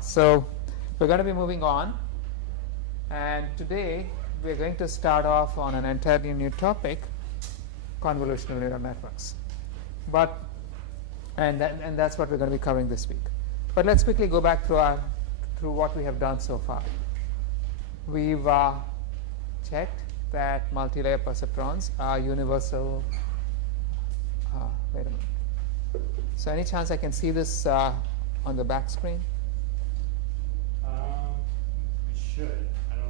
So we're going to be moving on, and today we're going to start off on an entirely new topic, convolutional neural networks. And that's what we're going to be covering this week. But let's quickly go back through what we have done so far. We've checked that multi-layer perceptrons are universal. Wait a minute. So any chance I can see this on the back screen? We should. I don't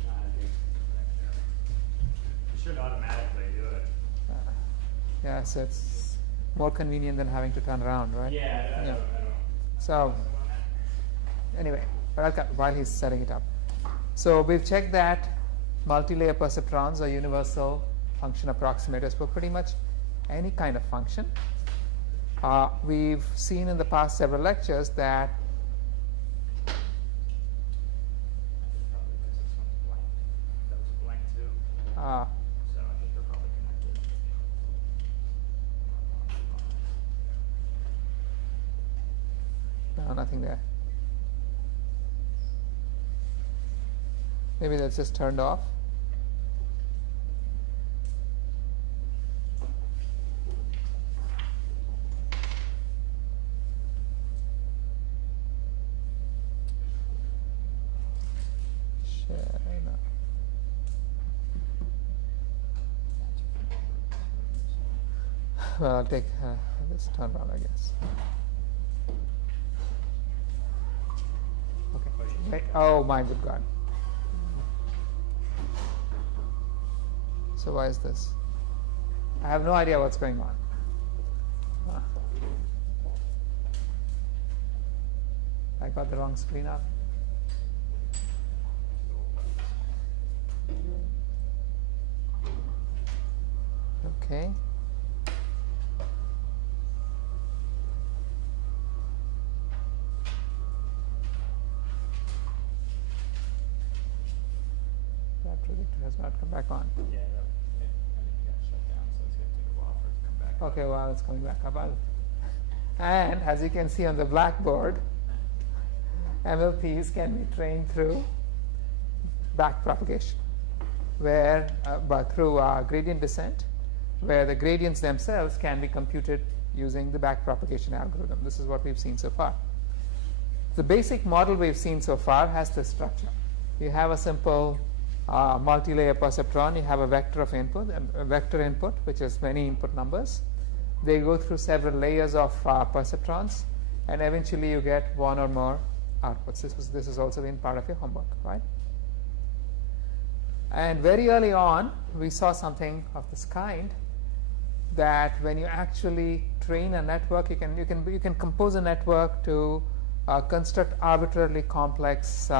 know how to do it. We should automatically do it. Yeah, so it's more convenient than having to turn around, right? Yeah, I don't. So anyway, while he's setting it up. So we've checked that multi-layer perceptrons are universal function approximators for pretty much any kind of function. We've seen in the past several lectures that That was blank too. So I think they're probably connected. no, nothing there. Maybe that's just turned off. Well, I'll take this turn around, I guess. Okay. Wait. Oh my good God. So why is this? I have no idea what's going on. I got the wrong screen up. Okay. That predictor has not come back on. Yeah, I think it got shut down, so it's going to take a while for it to come back. Okay, well, it's coming back up. And as you can see on the blackboard, MLPs can be trained through backpropagation, but through gradient descent, where the gradients themselves can be computed using the backpropagation algorithm. This is what we've seen so far. The basic model we've seen so far has this structure. You have a simple multi-layer perceptron. You have a vector of input, a vector input, which is many input numbers. They go through several layers of perceptrons, and eventually you get one or more outputs. This has also been part of your homework, right? And very early on, we saw something of this kind, that when you actually train a network, you can compose a network to construct arbitrarily complex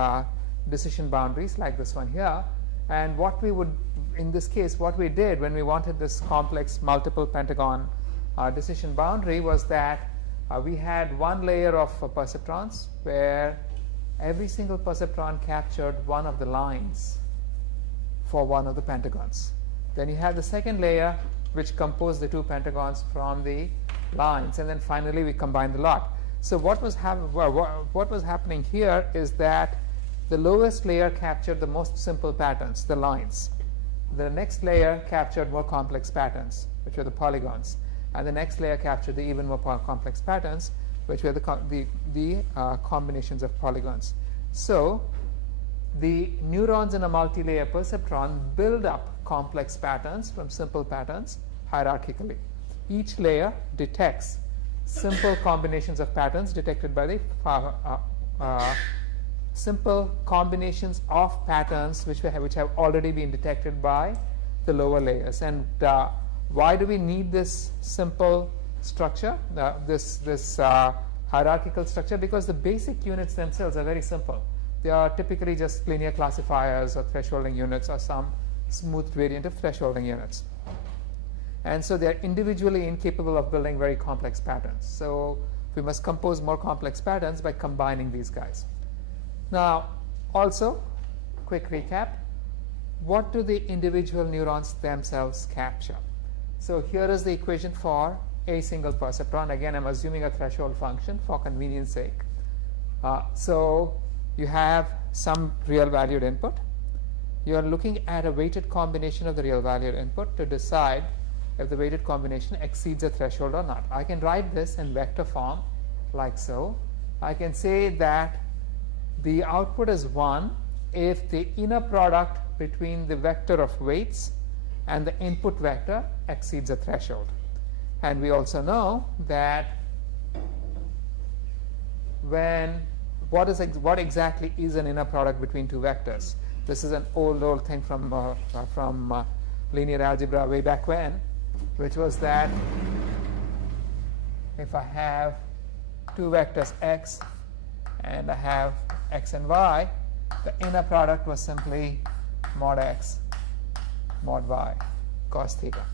decision boundaries like this one here. And what we would, in this case, what we did when we wanted this complex multiple pentagon decision boundary was that we had one layer of perceptrons where every single perceptron captured one of the lines for one of the pentagons. Then you have the second layer which composed the two pentagons from the lines, and then finally we combined the lot. So what was happening here is that the lowest layer captured the most simple patterns, the lines. The next layer captured more complex patterns, which were the polygons, and the next layer captured the even more complex patterns, which were the combinations of polygons. So the neurons in a multi-layer perceptron build up complex patterns from simple patterns hierarchically. Each layer detects simple combinations of patterns detected by the simple combinations of patterns which have already been detected by the lower layers. And why do we need this simple structure, this hierarchical structure? Because the basic units themselves are very simple. They are typically just linear classifiers or thresholding units or some smooth variant of thresholding units. And so they are individually incapable of building very complex patterns. So we must compose more complex patterns by combining these guys. Now, also, quick recap, what do the individual neurons themselves capture? So here is the equation for a single perceptron. Again, I'm assuming a threshold function for convenience sake. So you have some real valued input. You are looking at a weighted combination of the real valued input to decide if the weighted combination exceeds a threshold or not. I can write this in vector form like so. I can say that the output is 1 if the inner product between the vector of weights and the input vector exceeds a threshold. And we also know that what exactly is an inner product between two vectors. This is an old thing from linear algebra way back when, which was that if I have two vectors x and I have x and y, the inner product was simply mod x mod y cos theta.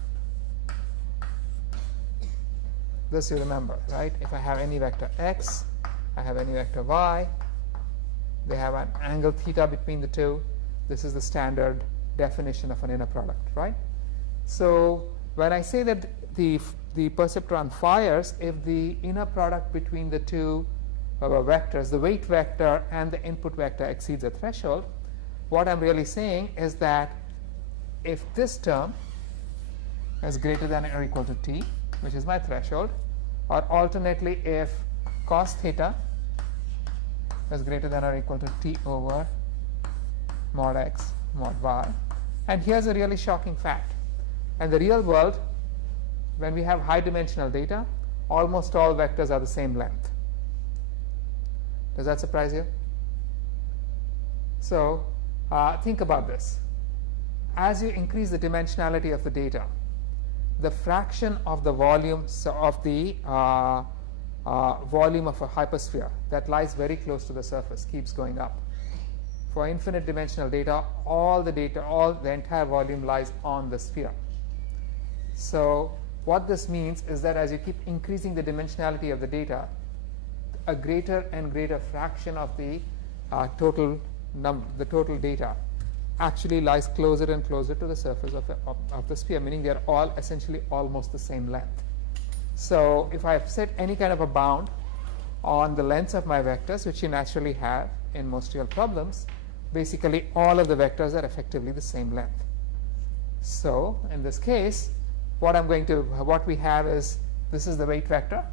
This you remember, right? If I have any vector x, I have any vector y, they have an angle theta between the two. This is the standard definition of an inner product, right? So when I say that the perceptron fires if the inner product between the two vectors, the weight vector and the input vector, exceeds a threshold, what I'm really saying is that if this term is greater than or equal to t, which is my threshold, or alternately if cos theta is greater than or equal to t over mod x mod y. And here's a really shocking fact. In the real world, when we have high dimensional data, almost all vectors are the same length. Does that surprise you? So think about this. As you increase the dimensionality of the data, the fraction of the volume of the volume of a hypersphere that lies very close to the surface keeps going up. For infinite dimensional data, the entire volume lies on the sphere. So what this means is that as you keep increasing the dimensionality of the data, a greater and greater fraction of the total data actually lies closer and closer to the surface of the sphere, meaning they are all essentially almost the same length. So if I have set any kind of a bound on the lengths of my vectors, which you naturally have in most real problems, basically all of the vectors are effectively the same length. So in this case, what we have is, this is the weight vector.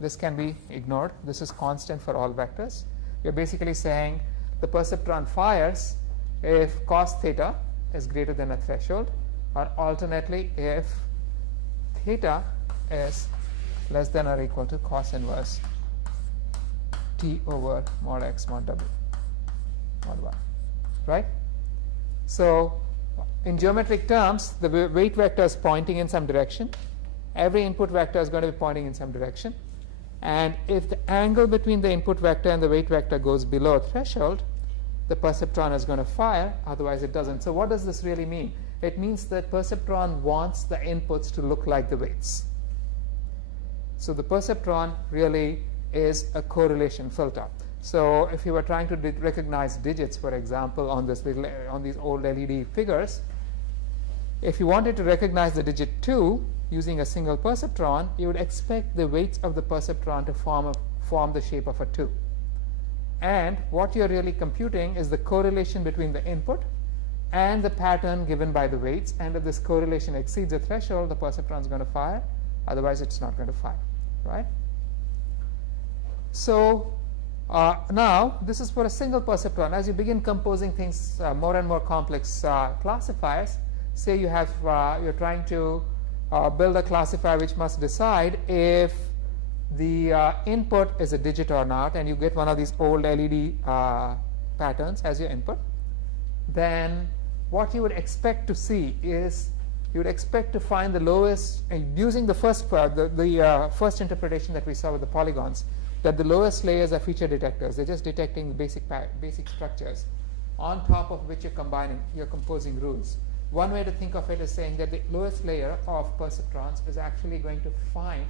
This can be ignored. This is constant for all vectors. You're basically saying the perceptron fires if cos theta is greater than a threshold, or alternately if theta is less than or equal to cos inverse t over mod x mod w mod y, right? So in geometric terms, the weight vector is pointing in some direction. Every input vector is going to be pointing in some direction. And if the angle between the input vector and the weight vector goes below a threshold, the perceptron is going to fire, otherwise it doesn't. So what does this really mean? It means that perceptron wants the inputs to look like the weights. So the perceptron really is a correlation filter. So if you were trying to recognize digits, for example, on these old LED figures, if you wanted to recognize the digit 2 using a single perceptron, you would expect the weights of the perceptron to form the shape of a 2. And what you're really computing is the correlation between the input and the pattern given by the weights. And if this correlation exceeds a threshold, the perceptron is going to fire. Otherwise, it's not going to fire, right? So now, this is for a single perceptron. As you begin composing things more and more complex classifiers, say you're trying to build a classifier which must decide if the input is a digit or not, and you get one of these old LED patterns as your input, then what you would expect to see is you would expect to find the lowest, using the first first interpretation that we saw with the polygons, that the lowest layers are feature detectors. They're just detecting the basic structures on top of which you're composing rules. One way to think of it is saying that the lowest layer of perceptrons is actually going to find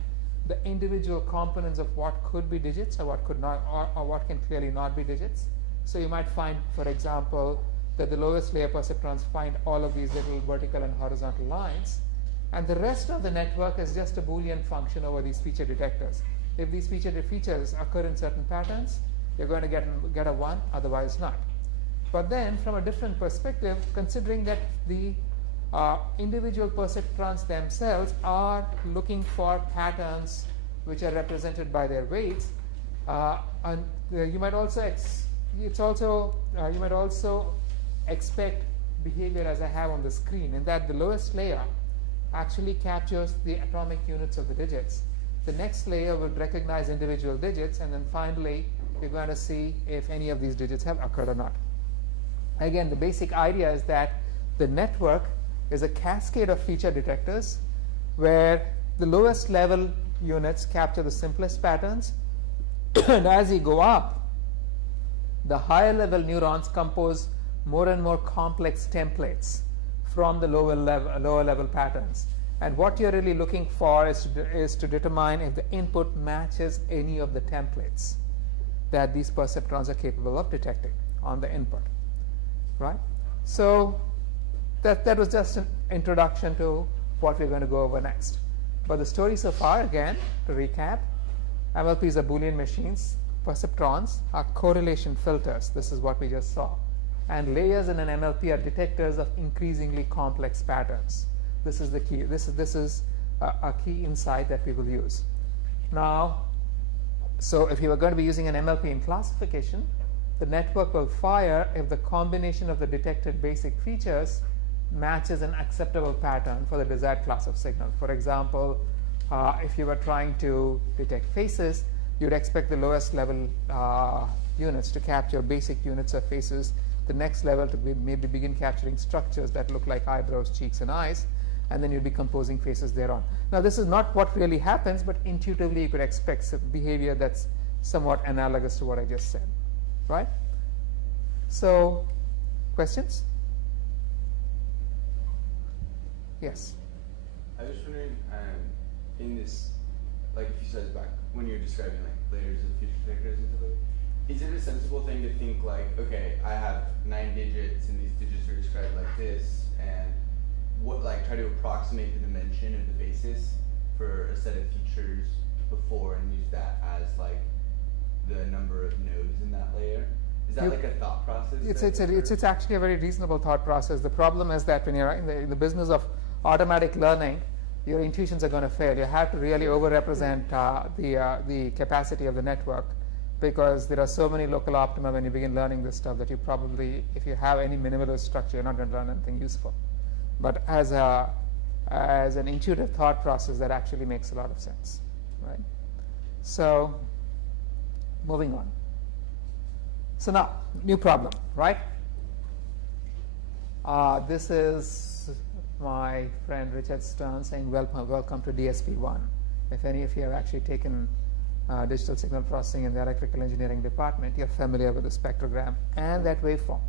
the individual components of what could be digits or what could not, or what can clearly not be digits. So you might find, for example, that the lowest layer perceptrons find all of these little vertical and horizontal lines, and the rest of the network is just a Boolean function over these feature detectors. If these features occur in certain patterns, you're going to get a 1, otherwise not. But then from a different perspective, considering that the individual perceptrons themselves are looking for patterns which are represented by their weights, and you might also you might also expect behavior as I have on the screen, in that the lowest layer actually captures the atomic units of the digits. The next layer will recognize individual digits, and then finally we're going to see if any of these digits have occurred or not. Again, the basic idea is that the network is a cascade of feature detectors where the lowest level units capture the simplest patterns, and as you go up, the higher level neurons compose more and more complex templates from the lower level patterns. And what you're really looking for is to determine if the input matches any of the templates that these perceptrons are capable of detecting on the input, right? So that was just an introduction to what we're going to go over next. But the story so far, again, to recap, MLPs are Boolean machines. Perceptrons are correlation filters. This is what we just saw. And layers in an MLP are detectors of increasingly complex patterns. This is the key. This is a key insight that we will use. Now, so if you are going to be using an MLP in classification, the network will fire if the combination of the detected basic features matches an acceptable pattern for the desired class of signal. For example, if you were trying to detect faces, you'd expect the lowest level units to capture basic units of faces, the next level to maybe begin capturing structures that look like eyebrows, cheeks, and eyes, and then you'd be composing faces thereon. Now, this is not what really happens, but intuitively you could expect some behavior that's somewhat analogous to what I just said, right? So, questions? Yes? I was wondering, in this, like a few slides back, when you're describing like layers of feature detectors and stuff like that, is it a sensible thing to think like, okay, I have 9 digits and these digits are described like this, and what, like, try to approximate the dimension of the basis for a set of features before and use that as like the number of nodes in that layer? Is that like a thought process? It's actually a very reasonable thought process. The problem is that when you're in the business of automatic learning, your intuitions are going to fail. You have to really over-represent the capacity of the network, because there are so many local optima when you begin learning this stuff that you probably, if you have any minimalist structure, you're not going to learn anything useful. But as an intuitive thought process, that actually makes a lot of sense, right? So, moving on. So now, new problem, right? This is my friend Richard Stern saying, welcome to DSP1. If any of you have actually taken digital signal processing in the electrical engineering department, you're familiar with the spectrogram and that waveform.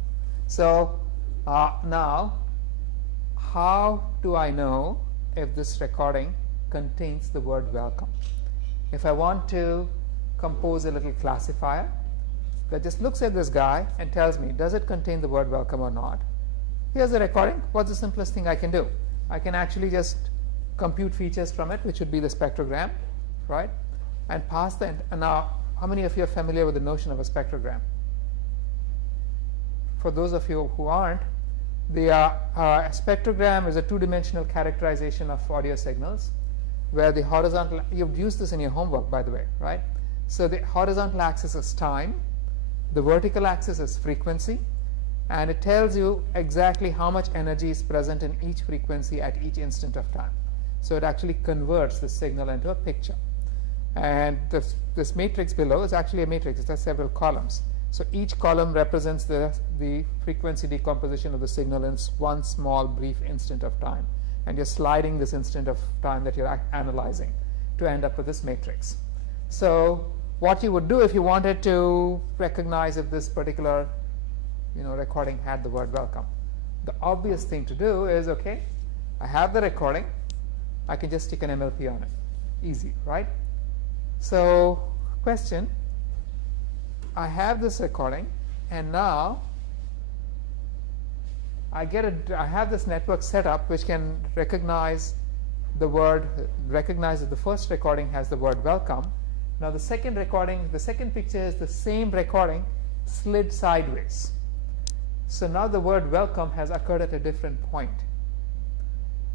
So now, how do I know if this recording contains the word welcome? If I want to compose a little classifier that just looks at this guy and tells me, does it contain the word welcome or not? Here's the recording. What's the simplest thing I can do? I can actually just compute features from it, which would be the spectrogram, right? And pass the, and now, how many of you are familiar with the notion of a spectrogram? For those of you who aren't, the spectrogram is a two-dimensional characterization of audio signals, where the horizontal, you've used this in your homework, by the way, right? So the horizontal axis is time, the vertical axis is frequency, and it tells you exactly how much energy is present in each frequency at each instant of time. So it actually converts the signal into a picture. And this matrix below is actually a matrix. It has several columns. So each column represents the frequency decomposition of the signal in one small brief instant of time. And you're sliding this instant of time that you're analyzing to end up with this matrix. So what you would do if you wanted to recognize if this particular recording had the word welcome, the obvious thing to do is, okay, I have the recording, I can just stick an MLP on it. Easy, right? So, question, I have this recording, and now I have this network set up which can recognize that the first recording has the word welcome, Now the second recording, the second picture is the same recording slid sideways. So now the word welcome has occurred at a different point.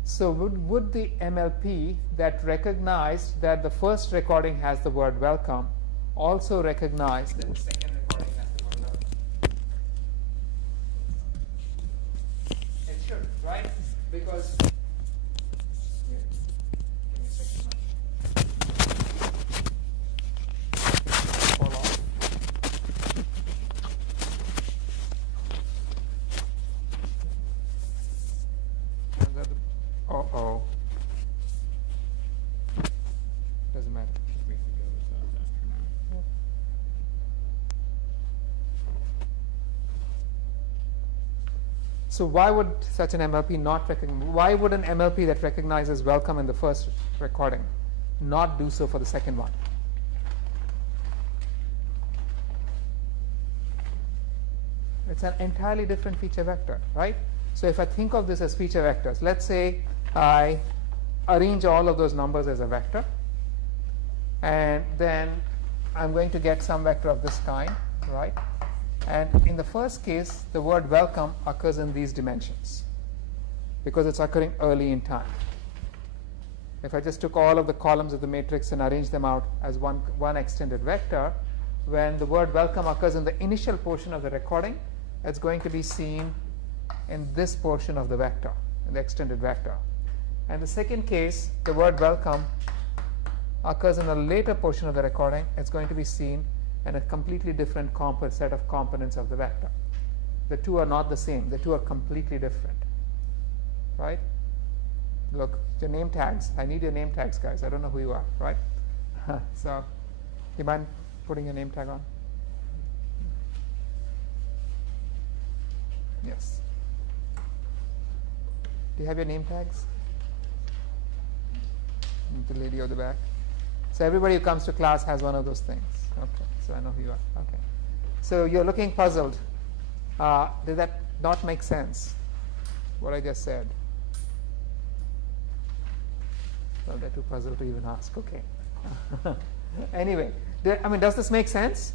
So would the MLP that recognized that the first recording has the word welcome also recognize that the second recording has the word welcome? It should, right? Because here, give me a second. Fall off. Uh-oh. Doesn't matter. We can go with that after now. So why would such an MLP not recognize? Why would an MLP that recognizes welcome in the first recording not do so for the second one? It's an entirely different feature vector, right? So if I think of this as feature vectors, let's say I arrange all of those numbers as a vector, and then I'm going to get some vector of this kind, right? And in the first case, the word welcome occurs in these dimensions because it's occurring early in time. If I just took all of the columns of the matrix and arranged them out as one extended vector, when the word welcome occurs in the initial portion of the recording, it's going to be seen in this portion of the vector, in the extended vector. And the second case, the word welcome occurs in a later portion of the recording. It's going to be seen in a completely different set of components of the vector. The two are not the same. The two are completely different, right? Look, your name tags. I need your name tags, guys. I don't know who you are, right? So, you mind putting your name tag on? Yes. Do you have your name tags? The lady over the back. So everybody who comes to class has one of those things. Okay, so I know who you are. Okay. So you're looking puzzled. Did that not make sense, what I just said? Well, they're too puzzled to even ask. Okay. Anyway, does this make sense?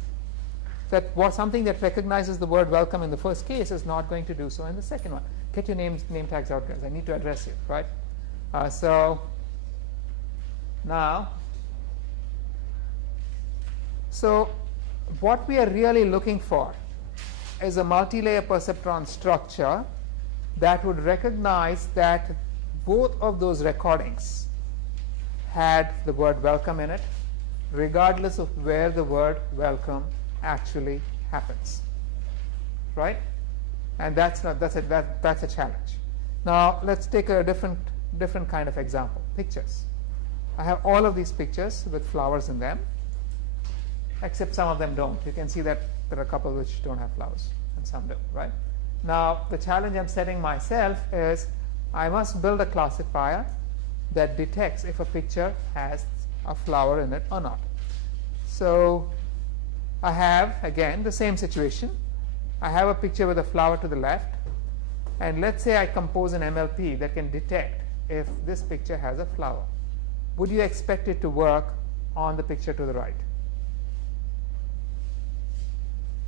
That something that recognizes the word welcome in the first case is not going to do so in the second one. Get your name tags out, guys. I need to address you, right? So what we are really looking for is a multi-layer perceptron structure that would recognize that both of those recordings had the word welcome in it, regardless of where the word welcome actually happens, right? And that's a challenge. Now let's take a different kind of example. Pictures. I have all of these pictures with flowers in them, except some of them don't. You can see that there are a couple which don't have flowers and some do, right? Now the challenge I'm setting myself is I must build a classifier that detects if a picture has a flower in it or not. So I have, again, the same situation. I have a picture with a flower to the left, and let's say I compose an MLP that can detect if this picture has a flower. Would you expect it to work on the picture to the right?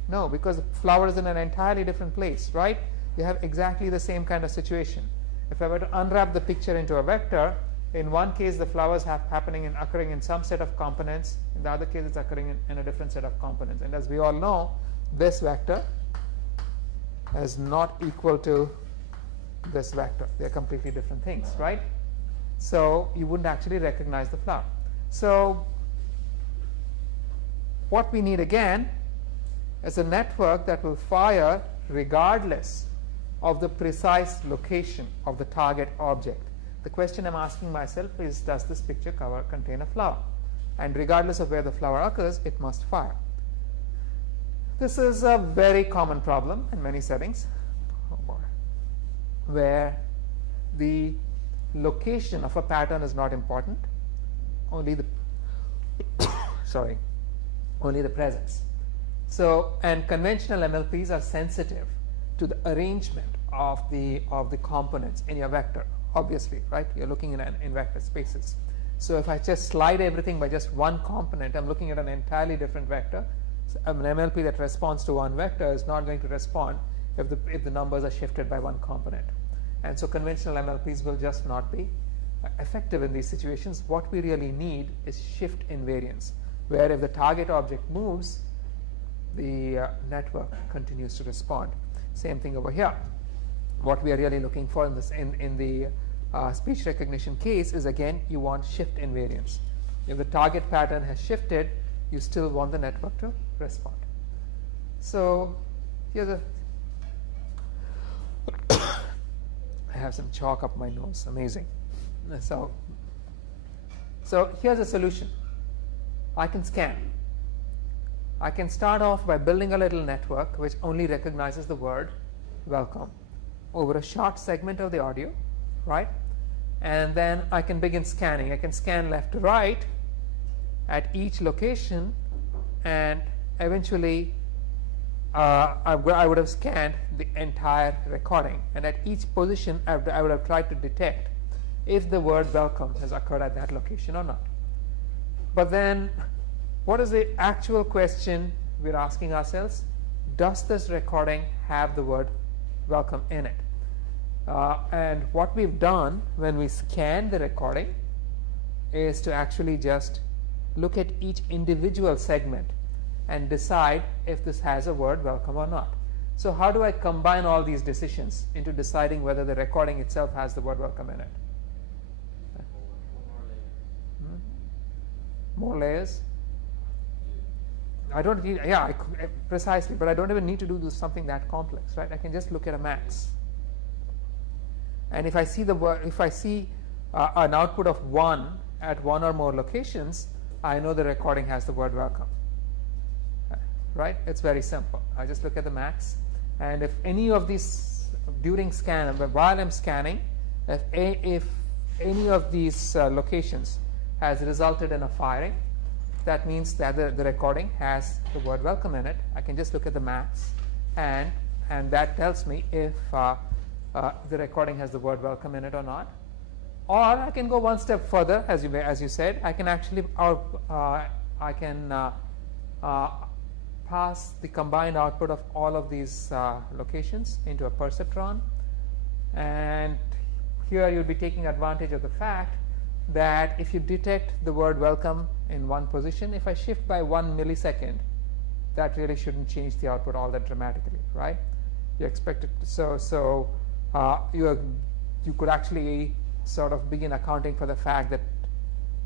No, because the flower is in an entirely different place, right? You have exactly the same kind of situation. If I were to unwrap the picture into a vector, in one case the flower is occurring in some set of components, in the other case it's occurring in a different set of components. And as we all know, this vector is not equal to this vector. They are completely different things, right? So you wouldn't actually recognize the flower. So what we need again is a network that will fire regardless of the precise location of the target object. The question I'm asking myself is, does this picture contain a flower? And regardless of where the flower occurs, it must fire. This is a very common problem in many settings, where the location of a pattern is not important, only the only the presence. So, and conventional MLPs are sensitive to the arrangement of the components in your vector, obviously, right? You're looking in vector spaces. So if I just slide everything by just one component, I'm looking at an entirely different vector. So an MLP that responds to one vector is not going to respond if the numbers are shifted by one component. And so conventional MLPs will just not be effective in these situations. What we really need is shift invariance, where if the target object moves, the network continues to respond. Same thing over here. What we are really looking for in this in the speech recognition case is, again, you want shift invariance. If the target pattern has shifted, you still want the network to respond. So here's a I have some chalk up my nose. Amazing. So here's a solution. I can scan. I can start off by building a little network which only recognizes the word welcome over a short segment of the audio, right? And then I can begin scanning. I can scan left to right at each location, and eventually I would have scanned the entire recording, and at each position I would have tried to detect if the word welcome has occurred at that location or not. But then, what is the actual question we're asking ourselves? Does this recording have the word welcome in it? And what we've done when we scan the recording is to actually just look at each individual segment and decide if this has a word welcome or not. So how do I combine all these decisions into deciding whether the recording itself has the word welcome in it? More layers? I don't need, precisely, but I don't even need to do something that complex, right? I can just look at a max. And if I see an output of 1 at one or more locations, I know the recording has the word welcome. Right? It's very simple. I just look at the max, and if any of these during scan, while I'm scanning, if any of these locations has resulted in a firing, that means that the recording has the word welcome in it. I can just look at the max, and that tells me if the recording has the word welcome in it or not. Or I can go one step further, as you said. I can actually pass the combined output of all of these locations into a perceptron, and here you'll be taking advantage of the fact that if you detect the word welcome in one position, if I shift by 1 millisecond, that really shouldn't change the output all that dramatically, right? You expect it, you could actually sort of begin accounting for the fact that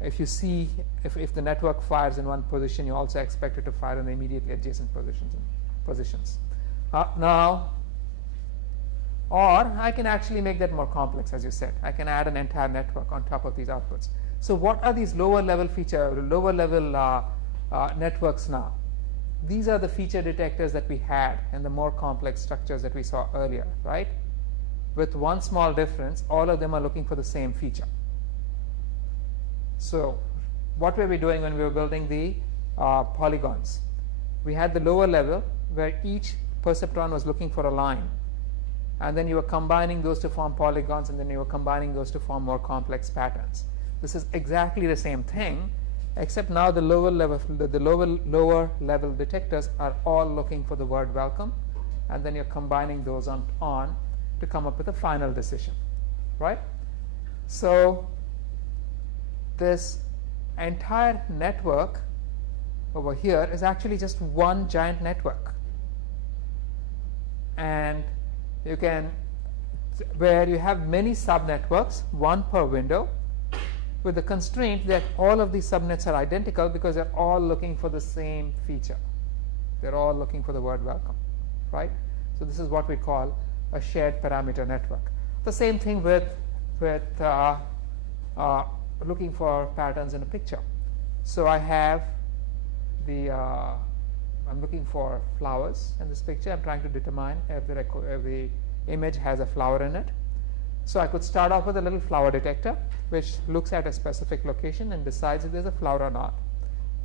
if you see if the network fires in one position, you also expect it to fire in the immediately adjacent positions. Now, or I can actually make that more complex, as you said. I can add an entire network on top of these outputs. So what are these lower level networks now? These are the feature detectors that we had in the more complex structures that we saw earlier, right? With one small difference, all of them are looking for the same feature. So what were we doing when we were building the polygons? We had the lower level where each perceptron was looking for a line, and then you were combining those to form polygons, and then you were combining those to form more complex patterns. This is exactly the same thing, except now the lower level detectors are all looking for the word welcome, and then you're combining those on to come up with a final decision, right? So this entire network over here is actually just one giant network, and you can, where you have many subnetworks, one per window, with the constraint that all of these subnets are identical because they're all looking for the same feature. They're all looking for the word welcome, right? So this is what we call a shared parameter network. The same thing with looking for patterns in a picture. So I have I'm looking for flowers in this picture. I'm trying to determine if the image has a flower in it. So I could start off with a little flower detector, which looks at a specific location and decides if there's a flower or not.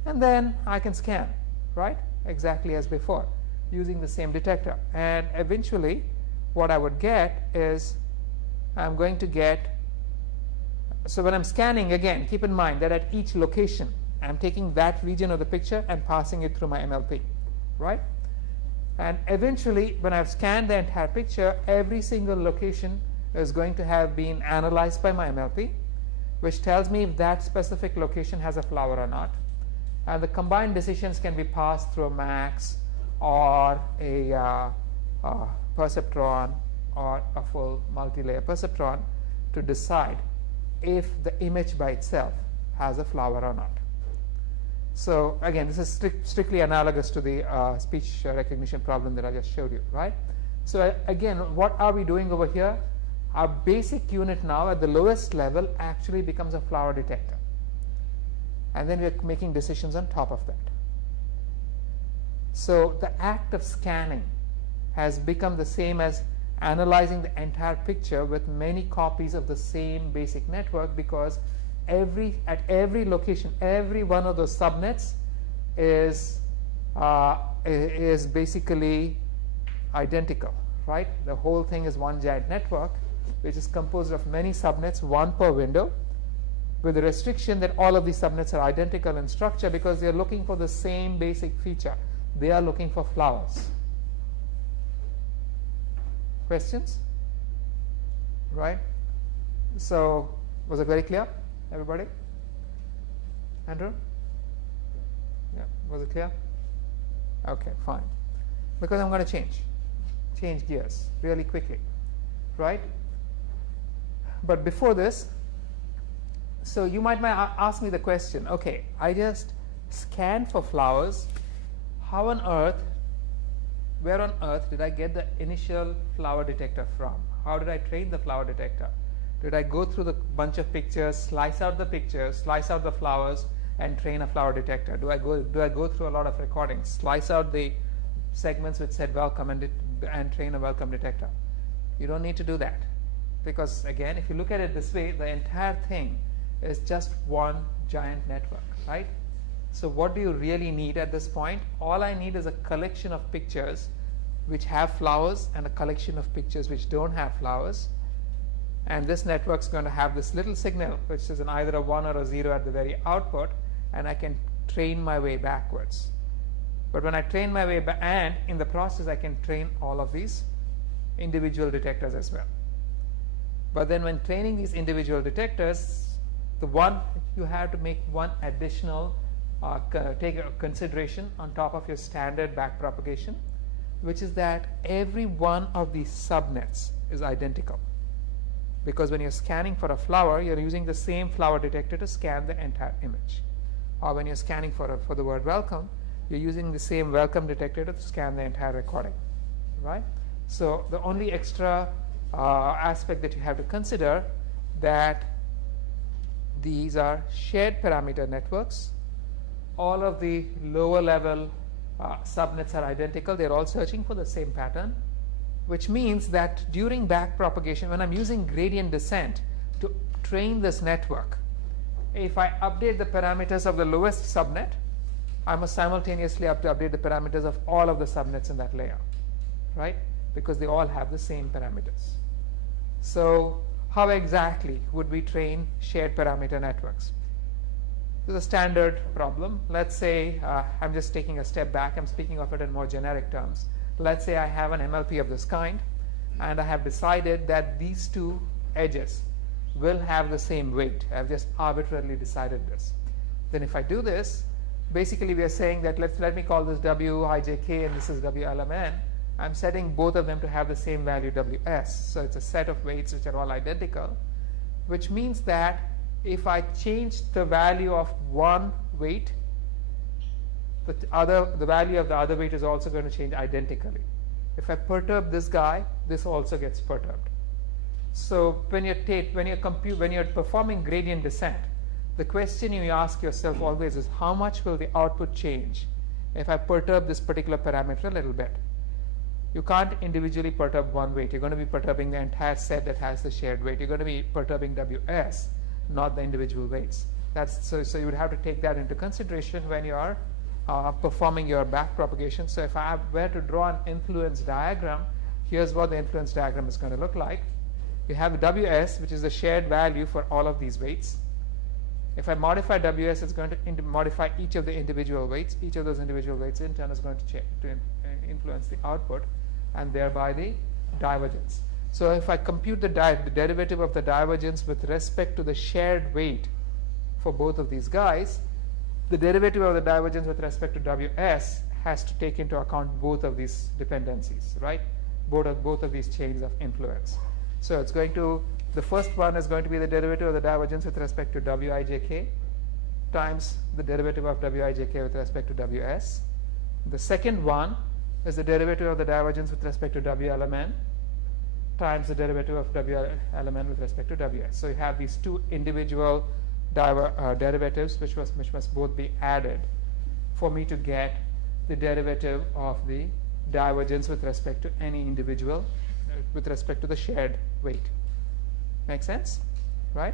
And then I can scan, right? Exactly as before, using the same detector. And eventually, what I would get is I'm going to get So when I'm scanning, again, keep in mind that at each location, I'm taking that region of the picture and passing it through my MLP, right? And eventually, when I've scanned the entire picture, every single location is going to have been analyzed by my MLP, which tells me if that specific location has a flower or not. And the combined decisions can be passed through a max or a perceptron or a full multi-layer perceptron to decide if the image by itself has a flower or not. So again, this is strictly analogous to the speech recognition problem that I just showed you, right? So again, what are we doing over here? Our basic unit now at the lowest level actually becomes a flower detector. And then we're making decisions on top of that. So the act of scanning has become the same as analyzing the entire picture with many copies of the same basic network, because at every location, every one of those subnets is basically identical, right? The whole thing is one giant network, which is composed of many subnets, one per window, with the restriction that all of these subnets are identical in structure because they're looking for the same basic feature. They are looking for flowers. Questions? Right? So, was it very clear, everybody? Andrew? Yeah, was it clear? Okay, fine. Because I'm going to change gears really quickly, right? But before this, so you might ask me the question, okay, I just scanned for flowers. How on earth, where on earth did I get the initial flower detector from? How did I train the flower detector? Did I go through the bunch of pictures, slice out the pictures, slice out the flowers, and train a flower detector? Do I go through a lot of recordings, slice out the segments which said welcome and train a welcome detector? You don't need to do that, because again, if you look at it this way, the entire thing is just one giant network, right? So what do you really need at this point? All I need is a collection of pictures which have flowers and a collection of pictures which don't have flowers. And this network is going to have this little signal which is either a 1 or a 0 at the very output, and I can train my way backwards. But when I train my way back, and in the process I can train all of these individual detectors as well. But then when training these individual detectors, you have to make one additional take a consideration on top of your standard backpropagation, which is that every one of these subnets is identical. Because when you're scanning for a flower, you're using the same flower detector to scan the entire image. Or when you're scanning for the word welcome, you're using the same welcome detector to scan the entire recording, right? So the only extra aspect that you have to consider that these are shared parameter networks. All of the lower level subnets are identical. They're all searching for the same pattern, which means that during backpropagation, when I'm using gradient descent to train this network, if I update the parameters of the lowest subnet, I must simultaneously have to update the parameters of all of the subnets in that layer, right? Because they all have the same parameters. So how exactly would we train shared parameter networks? This is a standard problem. Let's say I'm just taking a step back. I'm speaking of it in more generic terms. Let's say I have an MLP of this kind, and I have decided that these two edges will have the same weight. I've just arbitrarily decided this. Then if I do this, basically we are saying that let me call this Wij(k) and this is Wlmn. I'm setting both of them to have the same value Ws. So it's a set of weights which are all identical, which means that if I change the value of one weight, the value of the other weight is also going to change identically. If I perturb this guy, this also gets perturbed. So when you're performing gradient descent, the question you ask yourself always is, how much will the output change if I perturb this particular parameter a little bit? You can't individually perturb one weight. You're going to be perturbing the entire set that has the shared weight. You're going to be perturbing Ws, not the individual weights. So you would have to take that into consideration when you are performing your backpropagation. So if I were to draw an influence diagram, here's what the influence diagram is going to look like. you have WS, which is the shared value for all of these weights. If I modify WS, it's going to modify each of the individual weights. Each of those individual weights in turn is going to influence the output and thereby the divergence. So if I compute the derivative of the divergence with respect to the shared weight for both of these guys, the derivative of the divergence with respect to WS has to take into account both of these dependencies, right? Both of these chains of influence. So it's going to, the first one is going to be the derivative of the divergence with respect to Wij(k) times the derivative of Wij(k) with respect to Ws. The second one is the derivative of the divergence with respect to WLMN times the derivative of WLMN with respect to Ws. So you have these two individual derivatives which must both be added for me to get the derivative of the divergence with respect to any individual with respect to the shared weight. Make sense? Right?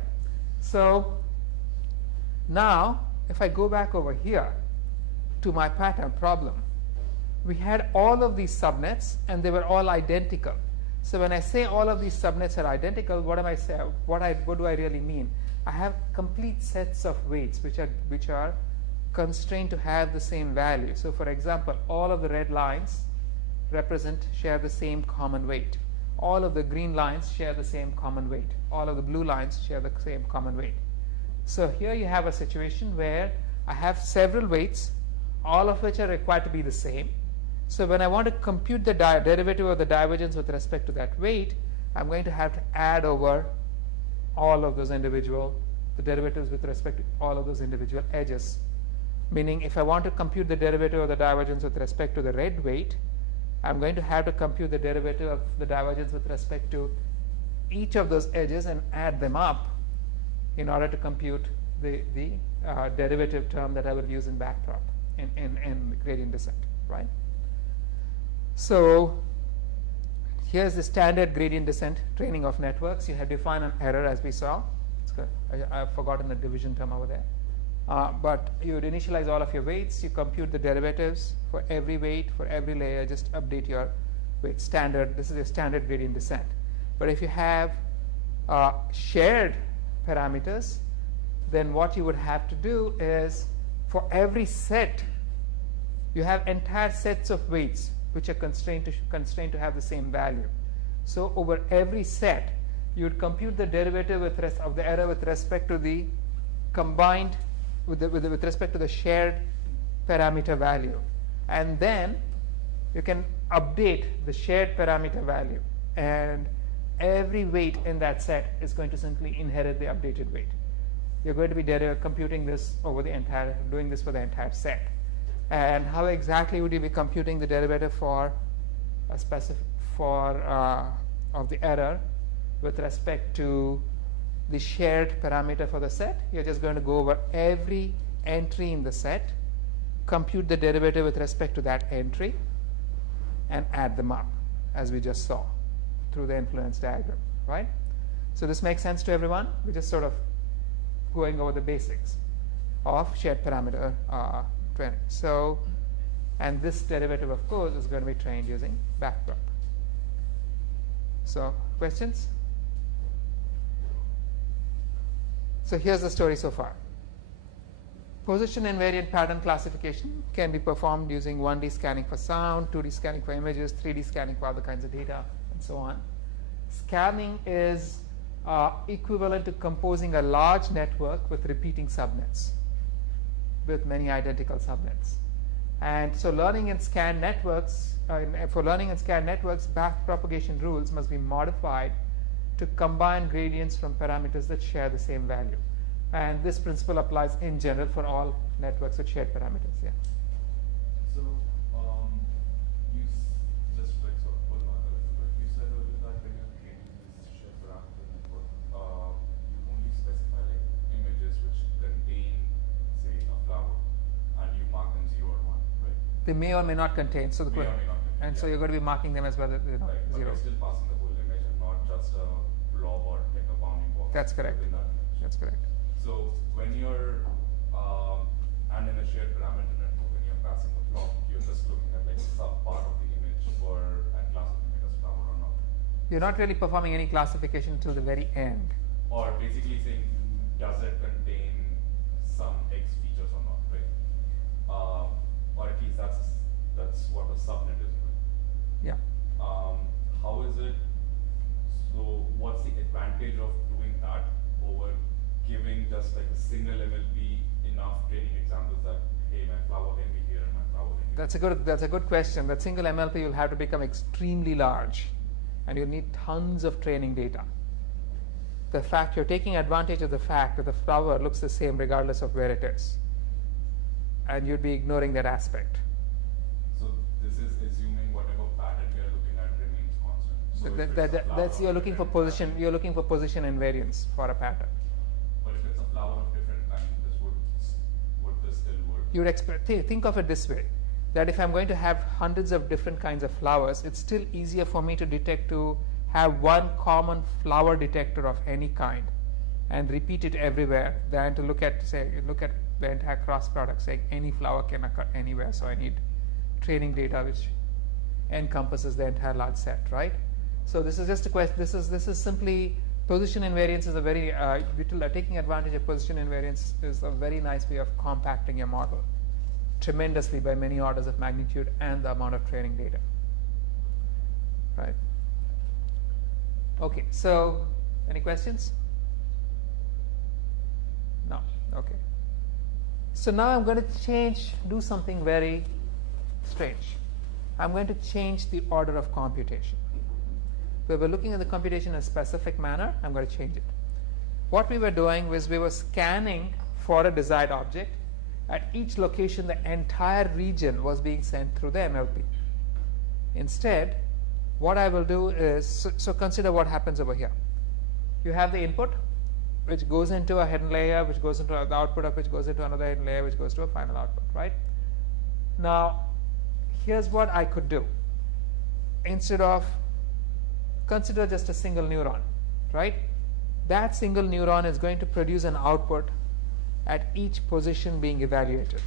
So now if I go back over here to my pattern problem, we had all of these subnets and they were all identical. So when I say all of these subnets are identical, what am I saying? What do I really mean? I have complete sets of weights which are constrained to have the same value. So for example, all of the red lines share the same common weight. All of the green lines share the same common weight. All of the blue lines share the same common weight. So here you have a situation where I have several weights, all of which are required to be the same. So when I want to compute the derivative of the divergence with respect to that weight, I'm going to have to add over all of those the derivatives with respect to all of those individual edges. Meaning if I want to compute the derivative of the divergence with respect to the red weight, I'm going to have to compute the derivative of the divergence with respect to each of those edges and add them up in order to compute the derivative term that I will use in backdrop in gradient descent, right? So here's the standard gradient descent training of networks. You have defined an error as we saw. I've forgotten the division term over there. But you would initialize all of your weights, you compute the derivatives for every weight, for every layer, just update your weight standard. This is your standard gradient descent. But if you have shared parameters, then what you would have to do is for every set, you have entire sets of weights which are constrained to have the same value. So over every set, you would compute the derivative of the error with respect to the combined with respect to the shared parameter value, and then you can update the shared parameter value, and every weight in that set is going to simply inherit the updated weight. You're going to be computing this doing this for the entire set. And how exactly would you be computing the derivative for of the error with respect to the shared parameter for the set? You're just going to go over every entry in the set, compute the derivative with respect to that entry, and add them up, as we just saw through the influence diagram, right? So this makes sense to everyone? We're just sort of going over the basics of shared parameter training. So, and this derivative, of course, is going to be trained using backdrop. So, questions? So here's the story so far. Position invariant pattern classification can be performed using 1D scanning for sound, 2D scanning for images, 3D scanning for other kinds of data, and so on. Scanning is equivalent to composing a large network with repeating subnets, with many identical subnets. And so learning and scan networks, for learning and scan networks, backpropagation rules must be modified to combine gradients from parameters that share the same value. And this principle applies in general for all networks with shared parameters. Yeah. So, you just like sort of pull back a little bit. You said earlier that when you're training this SharedParameter network, you only specify like images which contain, say, a flower, and you mark them 0 or 1, right? They may or may not contain. So the may or may not contain. and so you're going to be marking them as well, Right, but 0. you're still passing the whole image and not just a blob or like a bounding box. That's correct. Within that image. That's correct. So when you're and in a shared parameter network, when you're passing a blob, you're just looking at like sub part of the image for and classifying it as flower or not. You're not really performing any classification until the very end. Or basically saying, does it contain some X features or not, right? Or at least that's what a subnet is, right? Yeah. How is it? So what's the advantage of doing that over giving just like a single MLP enough training examples that hey, my flower can be here and my flower can be That's a good question. That single MLP will have to become extremely large, and you'll need tons of training data. The fact you're taking advantage of the fact that the flower looks the same regardless of where it is, and you'd be ignoring that aspect. So this is assuming whatever pattern we are looking at remains constant. So if it's a flower That's you're of looking for different position. kind, You're looking for position invariance for a pattern. But if it's a flower of different kind, would this still work? You'd expect. Think of it this way: that if I'm going to have hundreds of different kinds of flowers, it's still easier for me to have one common flower detector of any kind and repeat it everywhere than to look at the entire cross product saying any flower can occur anywhere. So I need training data which encompasses the entire large set, right? So this is just a question. This is simply position invariance is a very taking advantage of position invariance is a very nice way of compacting your model tremendously by many orders of magnitude and the amount of training data, right? Okay, so any questions? No. Okay. So now I'm going to do something very strange. I'm going to change the order of computation. We were looking at the computation in a specific manner. I'm going to change it. What we were doing was we were scanning for a desired object. At each location, the entire region was being sent through the MLP. Instead, what I will do is, so consider what happens over here. You have the input, which goes into a hidden layer, which goes into the output of which goes into another hidden layer, which goes to a final output, right? Now, here's what I could do. Instead of, consider just a single neuron, right? That single neuron is going to produce an output at each position being evaluated.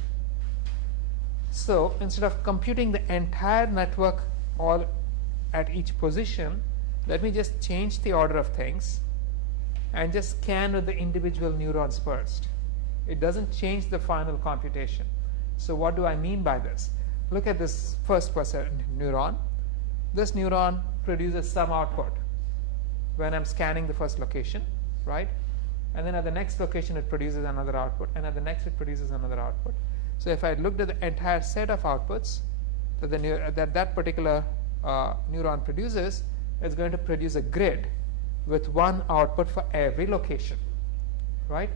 So instead of computing the entire network all at each position, let me just change the order of things and just scan with the individual neurons first. It doesn't change the final computation. So what do I mean by this? Look at this first neuron. This neuron produces some output when I'm scanning the first location, right? And then at the next location it produces another output, and at the next it produces another output. So if I looked at the entire set of outputs that that particular neuron produces, it's going to produce a grid with one output for every location, right?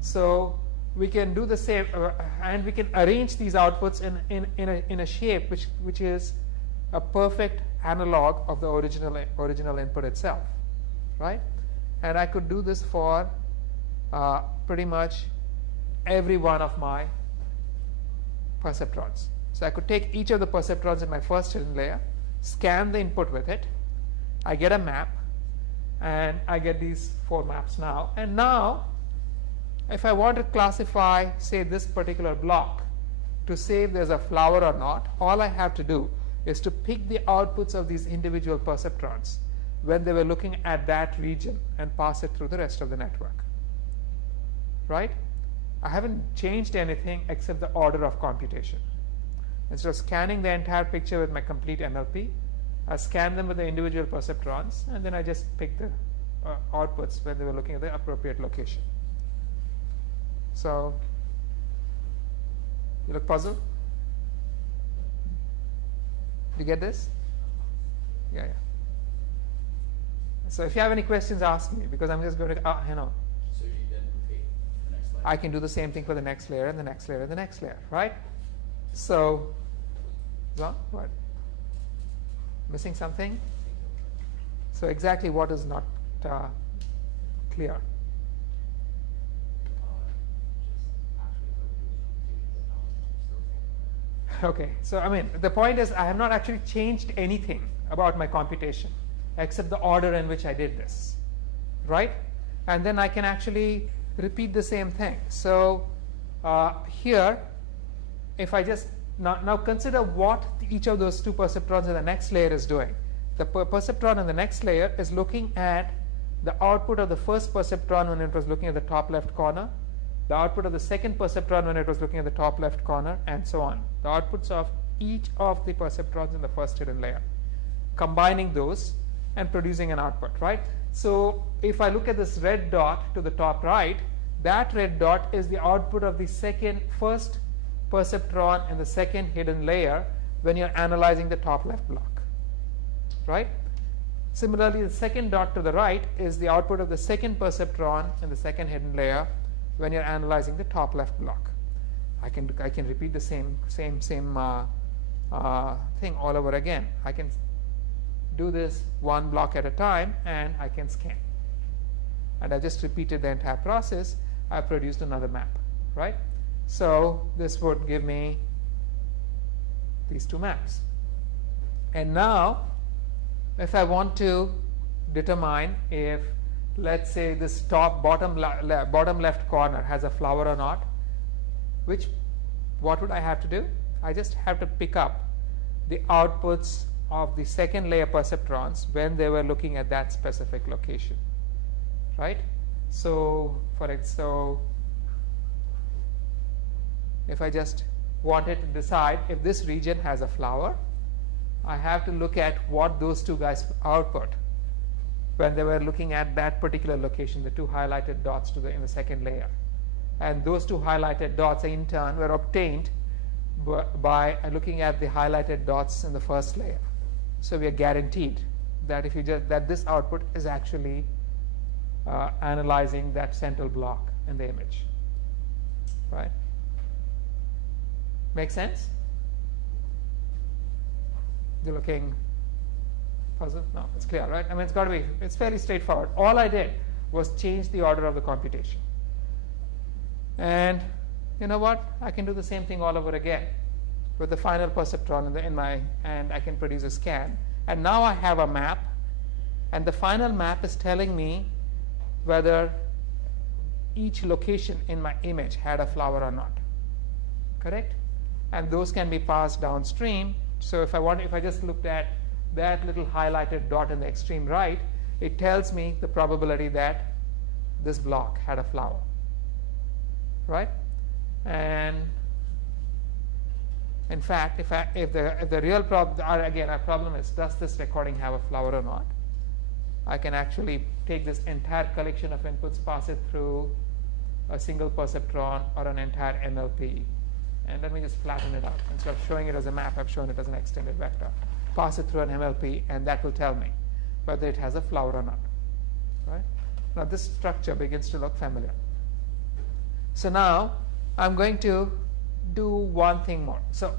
So we can do the same, and we can arrange these outputs in a shape which is a perfect analog of the original input itself, right? And I could do this for pretty much every one of my perceptrons. So I could take each of the perceptrons in my first hidden layer, scan the input with it, I get a map, and I get these 4 maps now. And now, if I want to classify, say, this particular block to say if there's a flower or not, all I have to do is to pick the outputs of these individual perceptrons when they were looking at that region and pass it through the rest of the network, right? I haven't changed anything except the order of computation. Instead of scanning the entire picture with my complete MLP, I scan them with the individual perceptrons, and then I just pick the outputs when they were looking at the appropriate location. So, you look puzzled? Do you get this? Yeah. So if you have any questions, ask me, because I'm just going to, So you then repeat the next layer? I can do the same thing for the next layer and the next layer and the next layer, right? So, well, what? Missing something? So exactly what is not clear? Okay, so I mean, the point is I have not actually changed anything about my computation except the order in which I did this, right? And then I can actually repeat the same thing. So here, if I just now consider what each of those 2 perceptrons in the next layer is doing. the perceptron in the next layer is looking at the output of the first perceptron when it was looking at the top left corner, the output of the second perceptron when it was looking at the top left corner, and so on. The outputs of each of the perceptrons in the first hidden layer, combining those and producing an output, right? So if I look at this red dot to the top right, that red dot is the output of the first perceptron in the second hidden layer when you're analyzing the top left block, right? Similarly, the second dot to the right is the output of the second perceptron in the second hidden layer when you're analyzing the top left block. I can repeat the same thing all over again. I can do this one block at a time, and I can scan. And I just repeated the entire process. I produced another map, right? So this would give me these two maps. And now, if I want to determine if, let's say, this bottom left corner has a flower or not, what would I have to do? I just have to pick up the outputs of the second layer perceptrons when they were looking at that specific location, right? So if I just wanted to decide if this region has a flower, I have to look at what those two guys output when they were looking at that particular location, the two highlighted dots in the second layer. And those two highlighted dots in turn were obtained by looking at the highlighted dots in the first layer. So we are guaranteed that that this output is actually analyzing that central block in the image, right? Make sense? You're looking puzzled? No, it's clear, right? I mean, it's fairly straightforward. All I did was change the order of the computation. And you know what? I can do the same thing all over again with the final perceptron and I can produce a scan. And now I have a map, and the final map is telling me whether each location in my image had a flower or not. Correct? And those can be passed downstream. So if I just looked at that little highlighted dot in the extreme right, it tells me the probability that this block had a flower, right? And in fact, if the real problem, again, our problem is, does this recording have a flower or not? I can actually take this entire collection of inputs, pass it through a single perceptron or an entire MLP, and let me just flatten it out. Instead of showing it as a map, I've shown it as an extended vector. Pass it through an MLP, and that will tell me whether it has a flower or not, right? Now this structure begins to look familiar. So now I'm going to do one thing more. So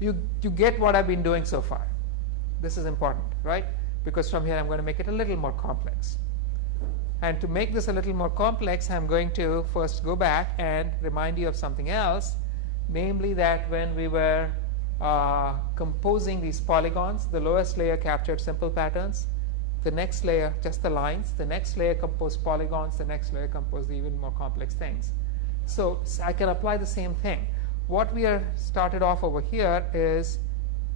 you get what I've been doing so far. This is important, right? Because from here I'm going to make it a little more complex. And to make this a little more complex, I'm going to first go back and remind you of something else, namely that when we were composing these polygons, the lowest layer captured simple patterns, the next layer just the lines, the next layer composed polygons, the next layer composed even more complex things. So I can apply the same thing. What we are started off over here is,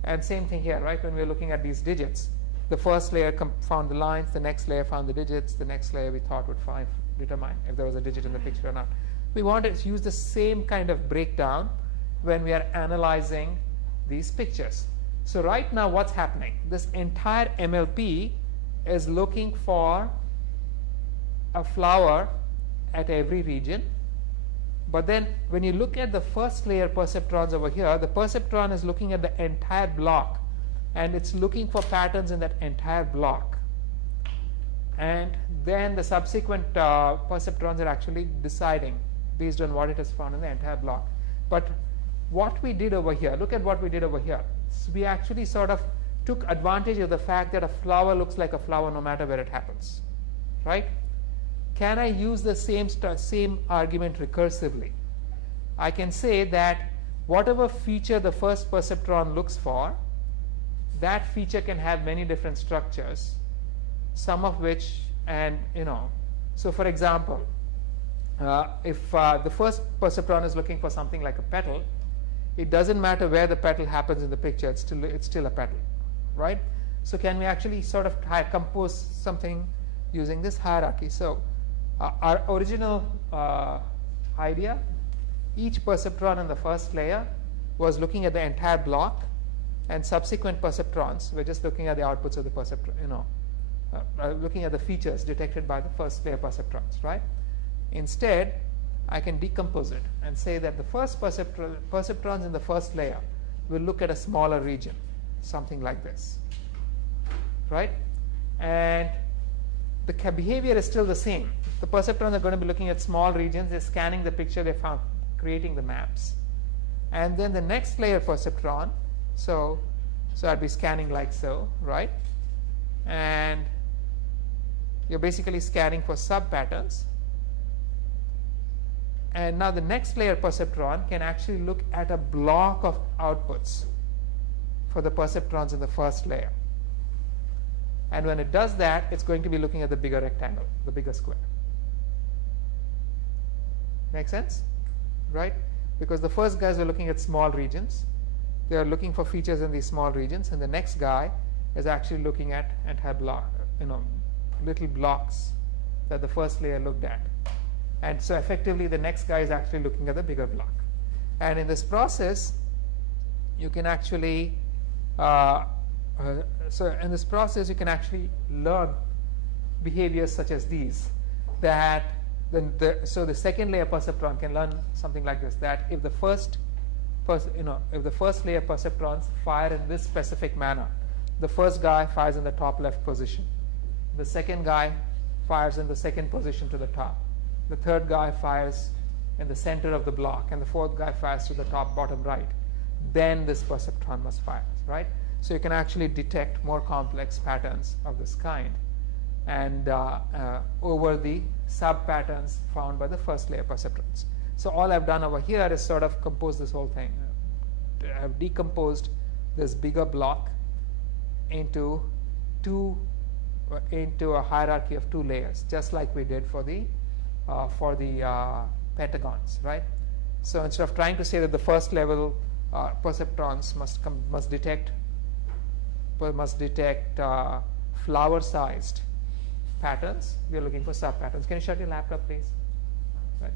and same thing here, right? When we're looking at these digits, the first layer found the lines, the next layer found the digits, the next layer we thought would determine if there was a digit in the picture or not. We wanted to use the same kind of breakdown when we are analyzing these pictures. So right now what's happening? This entire MLP is looking for a flower at every region. But then when you look at the first layer perceptrons over here, the perceptron is looking at the entire block, and it's looking for patterns in that entire block. And then the subsequent perceptrons are actually deciding based on what it has found in the entire block. But what we did over here, look at what we did over here. So we actually sort of took advantage of the fact that a flower looks like a flower no matter where it happens, right? Can I use the same argument recursively? I can say that whatever feature the first perceptron looks for, that feature can have many different structures, some of which, and so for example, if the first perceptron is looking for something like a petal, it doesn't matter where the petal happens in the picture, it's still a petal, right? So can we actually sort of compose something using this hierarchy? So our original idea, each perceptron in the first layer was looking at the entire block, and subsequent perceptrons were just looking at the outputs of the perceptron, looking at the features detected by the first layer perceptrons, right? Instead, I can decompose it and say that the first perceptrons in the first layer will look at a smaller region, something like this, right? And the behavior is still the same. The perceptrons are going to be looking at small regions. They're scanning the picture they found, creating the maps. And then the next layer perceptron, so I'd be scanning like so, right? And you're basically scanning for sub-patterns. And now the next layer perceptron can actually look at a block of outputs for the perceptrons in the first layer. And when it does that, it's going to be looking at the bigger rectangle, the bigger square. Make sense? Right? Because the first guys were looking at small regions. They are looking for features in these small regions, and the next guy is actually looking at entire block, little blocks that the first layer looked at. And so effectively the next guy is actually looking at the bigger block. And in this process, you can actually learn behaviors such as these. That so the second layer perceptron can learn something like this: that if the first layer perceptrons fire in this specific manner, the first guy fires in the top left position, the second guy fires in the second position to the top, the third guy fires in the center of the block, and the fourth guy fires to the top bottom right, then this perceptron must fire, right? So you can actually detect more complex patterns of this kind, and over the sub patterns found by the first layer perceptrons. So all I've done over here is sort of compose this whole thing. I've decomposed this bigger block into a hierarchy of 2 layers, just like we did for the pentagons, right? So instead of trying to say that the first level perceptrons must detect flower-sized patterns, we are looking for sub-patterns. Can you shut your laptop, please? Right.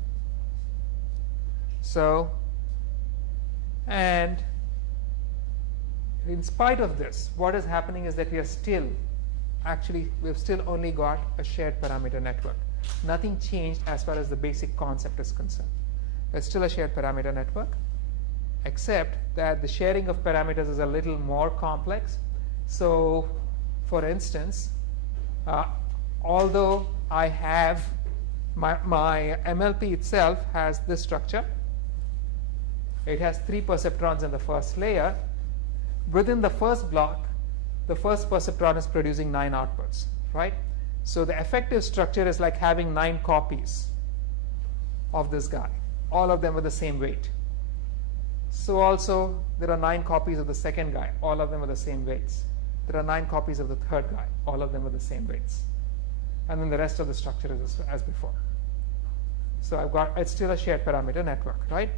So, and in spite of this, what is happening is that we've still only got a shared parameter network. Nothing changed as far as the basic concept is concerned. It's still a shared parameter network, except that the sharing of parameters is a little more complex. So, for instance, although I have my MLP itself has this structure, it has 3 perceptrons in the first layer. Within the first block, the first perceptron is producing 9 outputs, right? So the effective structure is like having 9 copies of this guy, all of them with the same weight. So also there are 9 copies of the second guy, all of them with the same weights. There are 9 copies of the third guy, all of them with the same weights. And then the rest of the structure is as before. So it's still a shared parameter network, right?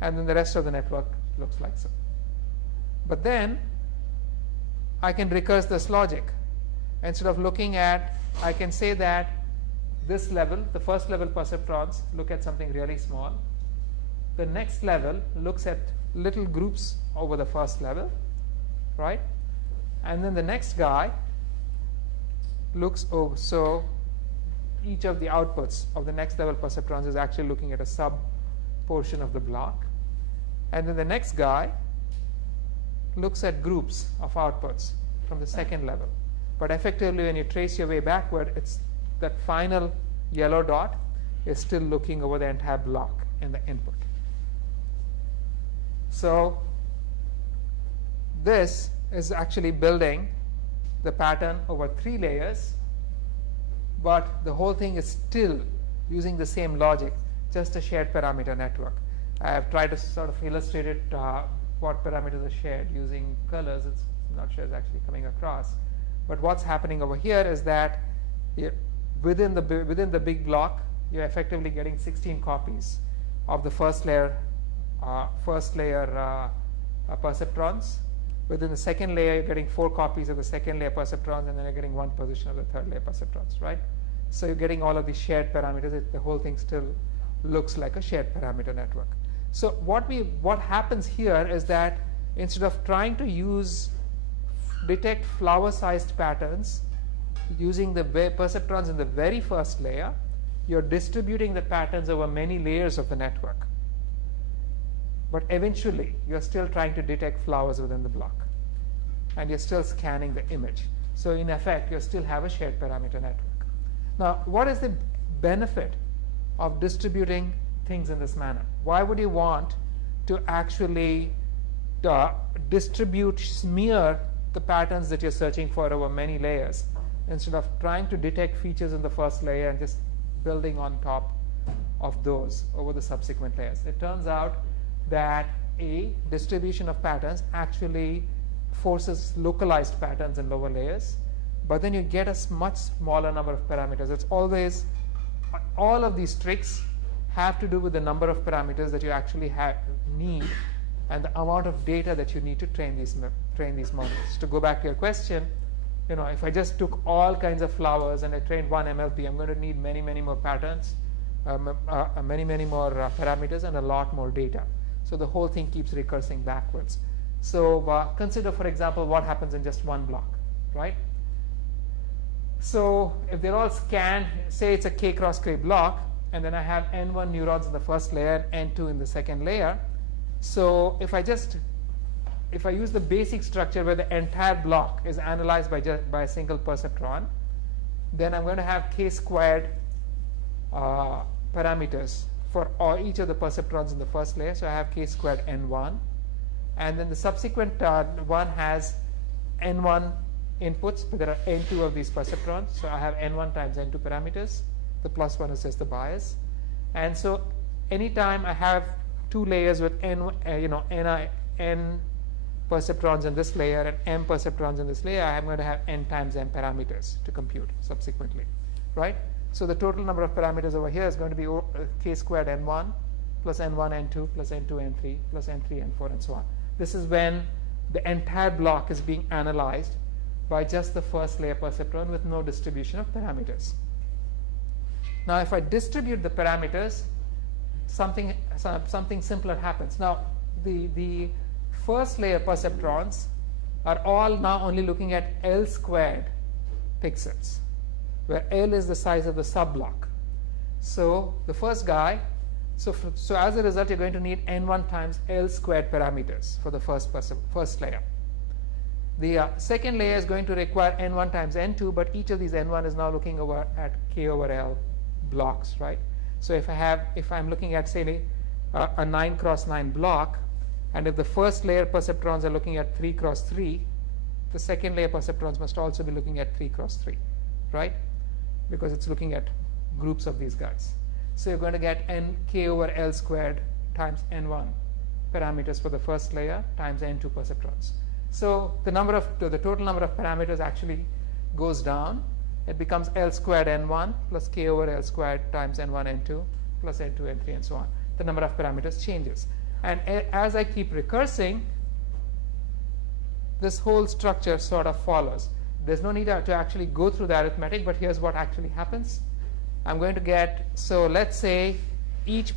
And then the rest of the network looks like so. But then I can recurse this logic. Instead of looking at, I can say that this level, the first level perceptrons look at something really small. The next level looks at little groups over the first level, right? And then the next guy looks over, so each of the outputs of the next level perceptrons is actually looking at a sub portion of the block. And then the next guy looks at groups of outputs from the second level. But effectively, when you trace your way backward, it's that final yellow dot is still looking over the entire block in the input. So this is actually building the pattern over 3 layers, but the whole thing is still using the same logic, just a shared parameter network. I have tried to sort of illustrate it, what parameters are shared using colors. It's not sure it's actually coming across. But what's happening over here is that within the big block, you're effectively getting 16 copies of the first layer perceptrons, Within the second layer, you're getting 4 copies of the second layer perceptrons, and then you're getting 1 position of the third layer perceptrons, right? So you're getting all of these shared parameters. The whole thing still looks like a shared parameter network. So what happens here is that instead of trying to detect flower-sized patterns using the perceptrons in the very first layer, you're distributing the patterns over many layers of the network. But eventually, you're still trying to detect flowers within the block, and you're still scanning the image. So in effect, you still have a shared parameter network. Now, what is the benefit of distributing things in this manner? Why would you want to actually smear the patterns that you're searching for over many layers, instead of trying to detect features in the first layer and just building on top of those over the subsequent layers? It turns out that a distribution of patterns actually forces localized patterns in lower layers, but then you get a much smaller number of parameters. It's always, all of these tricks have to do with the number of parameters that you actually need and the amount of data that you need to train these models. To go back to your question, if I just took all kinds of flowers and I trained one MLP, I'm going to need many, many more patterns, many, many more parameters, and a lot more data. So the whole thing keeps recursing backwards. So consider, for example, what happens in just one block, right? So if they're all scanned, say it's a K cross K block, and then I have N1 neurons in the first layer, N2 in the second layer. So if I use the basic structure where the entire block is analyzed by a single perceptron, then I'm going to have K squared parameters for each of the perceptrons in the first layer. So I have K squared N1. And then the subsequent one has N1 inputs, but there are N2 of these perceptrons. So I have N1 times N2 parameters. The plus one is just the bias. And so anytime I have 2 layers with N perceptrons in this layer and M perceptrons in this layer, I'm going to have N times M parameters to compute subsequently, right? So the total number of parameters over here is going to be K squared N1 plus N1 N2 plus N2 N3 plus N3 N4 and so on. This is when the entire block is being analyzed by just the first layer perceptron with no distribution of parameters. Now if I distribute the parameters, something simpler happens. Now the first layer perceptrons are all now only looking at L squared pixels, where L is the size of the subblock. So the first guy, so as a result, you're going to need N1 times L squared parameters for the first layer. The second layer is going to require N1 times N2, but each of these N1 is now looking over at K over L blocks, right? So if I'm looking at, say, a 9 cross 9 block, and if the first layer perceptrons are looking at 3 cross 3, the second layer perceptrons must also be looking at 3 cross 3, right? Because it's looking at groups of these guys. So you're going to get K over L squared times N1 parameters for the first layer times N2 perceptrons. So the total number of parameters actually goes down. It becomes L squared N1 plus K over L squared times N1 N2 plus N2 N3 and so on. The number of parameters changes. And as I keep recursing, this whole structure sort of follows. There's no need to actually go through the arithmetic, but here's what actually happens. I'm going to get, so let's say each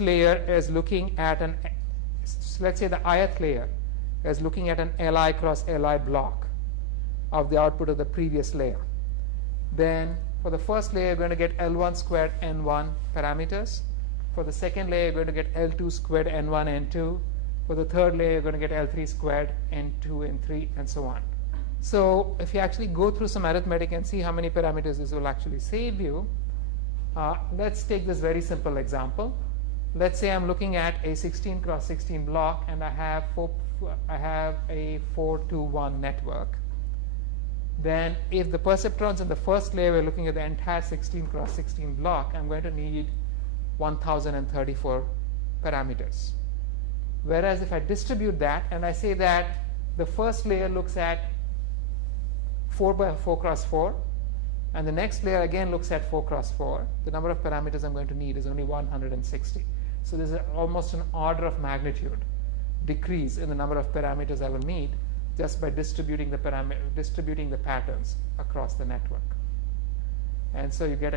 layer is looking at let's say the ith layer is looking at an Li cross Li block of the output of the previous layer. Then for the first layer, you're going to get L1 squared N1 parameters. For the second layer, you're going to get L2 squared N1 N2. For the third layer, you're going to get L3 squared N2 N3 and so on. So if you actually go through some arithmetic and see how many parameters this will actually save you, let's take this very simple example. Let's say I'm looking at a 16 cross 16 block, and I have a 4-to-1 network. Then if the perceptrons in the first layer were looking at the entire 16 cross 16 block, I'm going to need 1034 parameters. Whereas if I distribute that and I say that the first layer looks at 4 by 4 cross 4, and the next layer again looks at 4 cross 4, the number of parameters I'm going to need is only 160. So there's almost an order of magnitude decrease in the number of parameters I will need just by distributing the patterns across the network. And so you get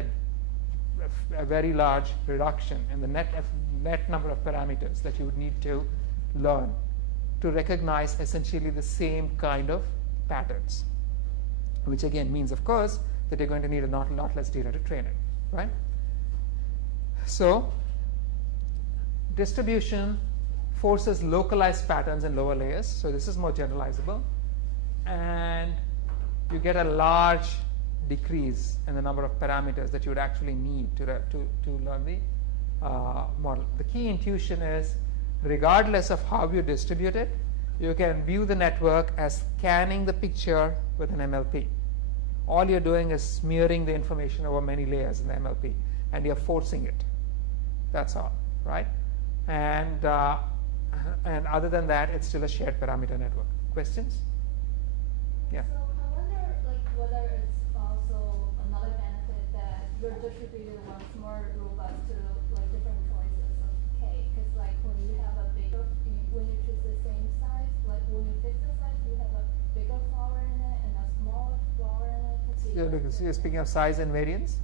a very large reduction in the net number of parameters that you would need to learn to recognize essentially the same kind of patterns, which again means, of course, that you're going to need a lot less data to train it, right? So distribution forces localized patterns in lower layers, so this is more generalizable, and you get a large decrease in the number of parameters that you would actually need to learn the model. The key intuition is, regardless of how you distribute it, you can view the network as scanning the picture with an MLP. All you're doing is smearing the information over many layers in the MLP, and you're forcing it. That's all, right? And other than that, it's still a shared parameter network. Questions? Yeah. So I wonder, like, whether it's also another benefit that your distributed one's more robust to like different choices of K. Because like when you have a bigger, when you choose the same size, like when you fix the size, you have a bigger flower in it and a smaller flower in it. Yeah, because you're speaking of size and variance.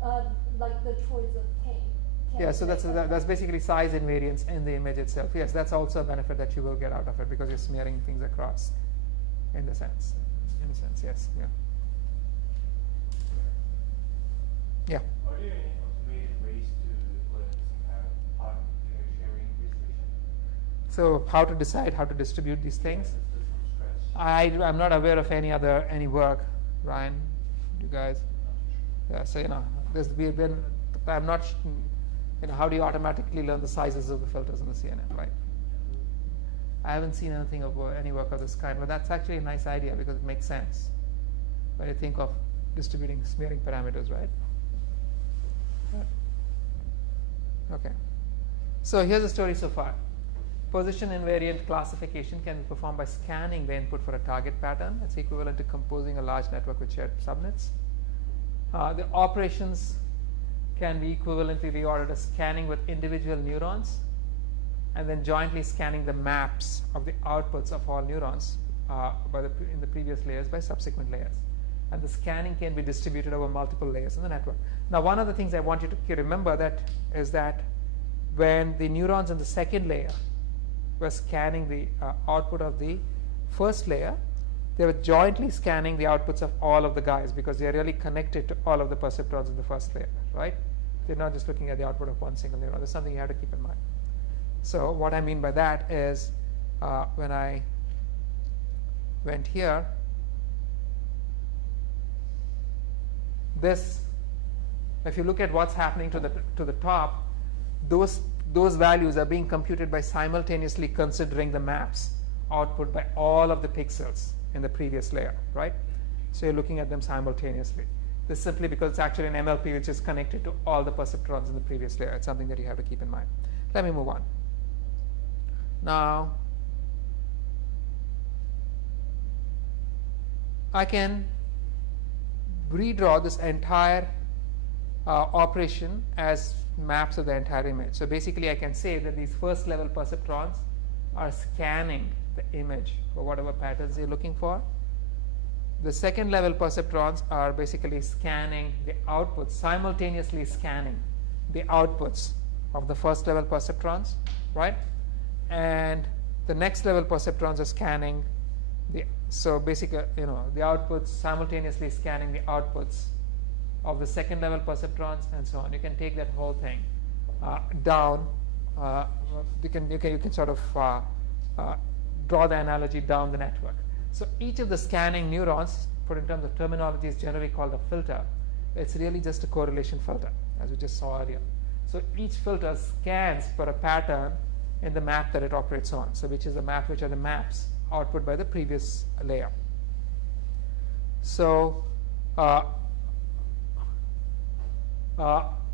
Like the choice of K. Yeah, so that's basically size invariance in the image itself. Yes, that's also a benefit that you will get out of it because you're smearing things across, in a sense, yes, yeah. Yeah. Are there any automated ways to let us have arbitrary sharing restriction? So how to decide how to distribute these things? From scratch. I'm not aware of any work, Ryan, you guys. Yeah, so I'm not. How do you automatically learn the sizes of the filters in the CNN, right? I haven't seen anything of any work of this kind, but that's actually a nice idea because it makes sense when you think of distributing smearing parameters, right? Okay. So here's the story so far. Position invariant classification can be performed by scanning the input for a target pattern. It's equivalent to composing a large network with shared subnets. The operations can be equivalently reordered as scanning with individual neurons and then jointly scanning the maps of the outputs of all neurons in the previous layers by subsequent layers. And the scanning can be distributed over multiple layers in the network. Now, one of the things I want you to remember is that when the neurons in the second layer were scanning the output of the first layer, they were jointly scanning the outputs of all of the guys because they are really connected to all of the perceptrons in the first layer, right? They're not just looking at the output of one single neuron. That's something you have to keep in mind. So what I mean by that is when I went here, if you look at what's happening to the top, those values are being computed by simultaneously considering the maps output by all of the pixels in the previous layer, right? So you're looking at them simultaneously. This is simply because it's actually an MLP which is connected to all the perceptrons in the previous layer. It's something that you have to keep in mind. Let me move on. Now, I can redraw this entire operation as maps of the entire image. So basically, I can say that these first level perceptrons are scanning the image for whatever patterns you're looking for. The second level perceptrons are basically scanning the outputs, simultaneously scanning the outputs of the first level perceptrons, right? And the next level perceptrons are scanning so basically, the outputs, simultaneously scanning the outputs of the second level perceptrons and so on. You can take that whole thing down. You can sort of draw the analogy down the network. So each of the scanning neurons, put in terms of terminology, is generally called a filter. It's really just a correlation filter, as we just saw earlier. So each filter scans for a pattern in the map that it operates on. So which are the maps output by the previous layer. So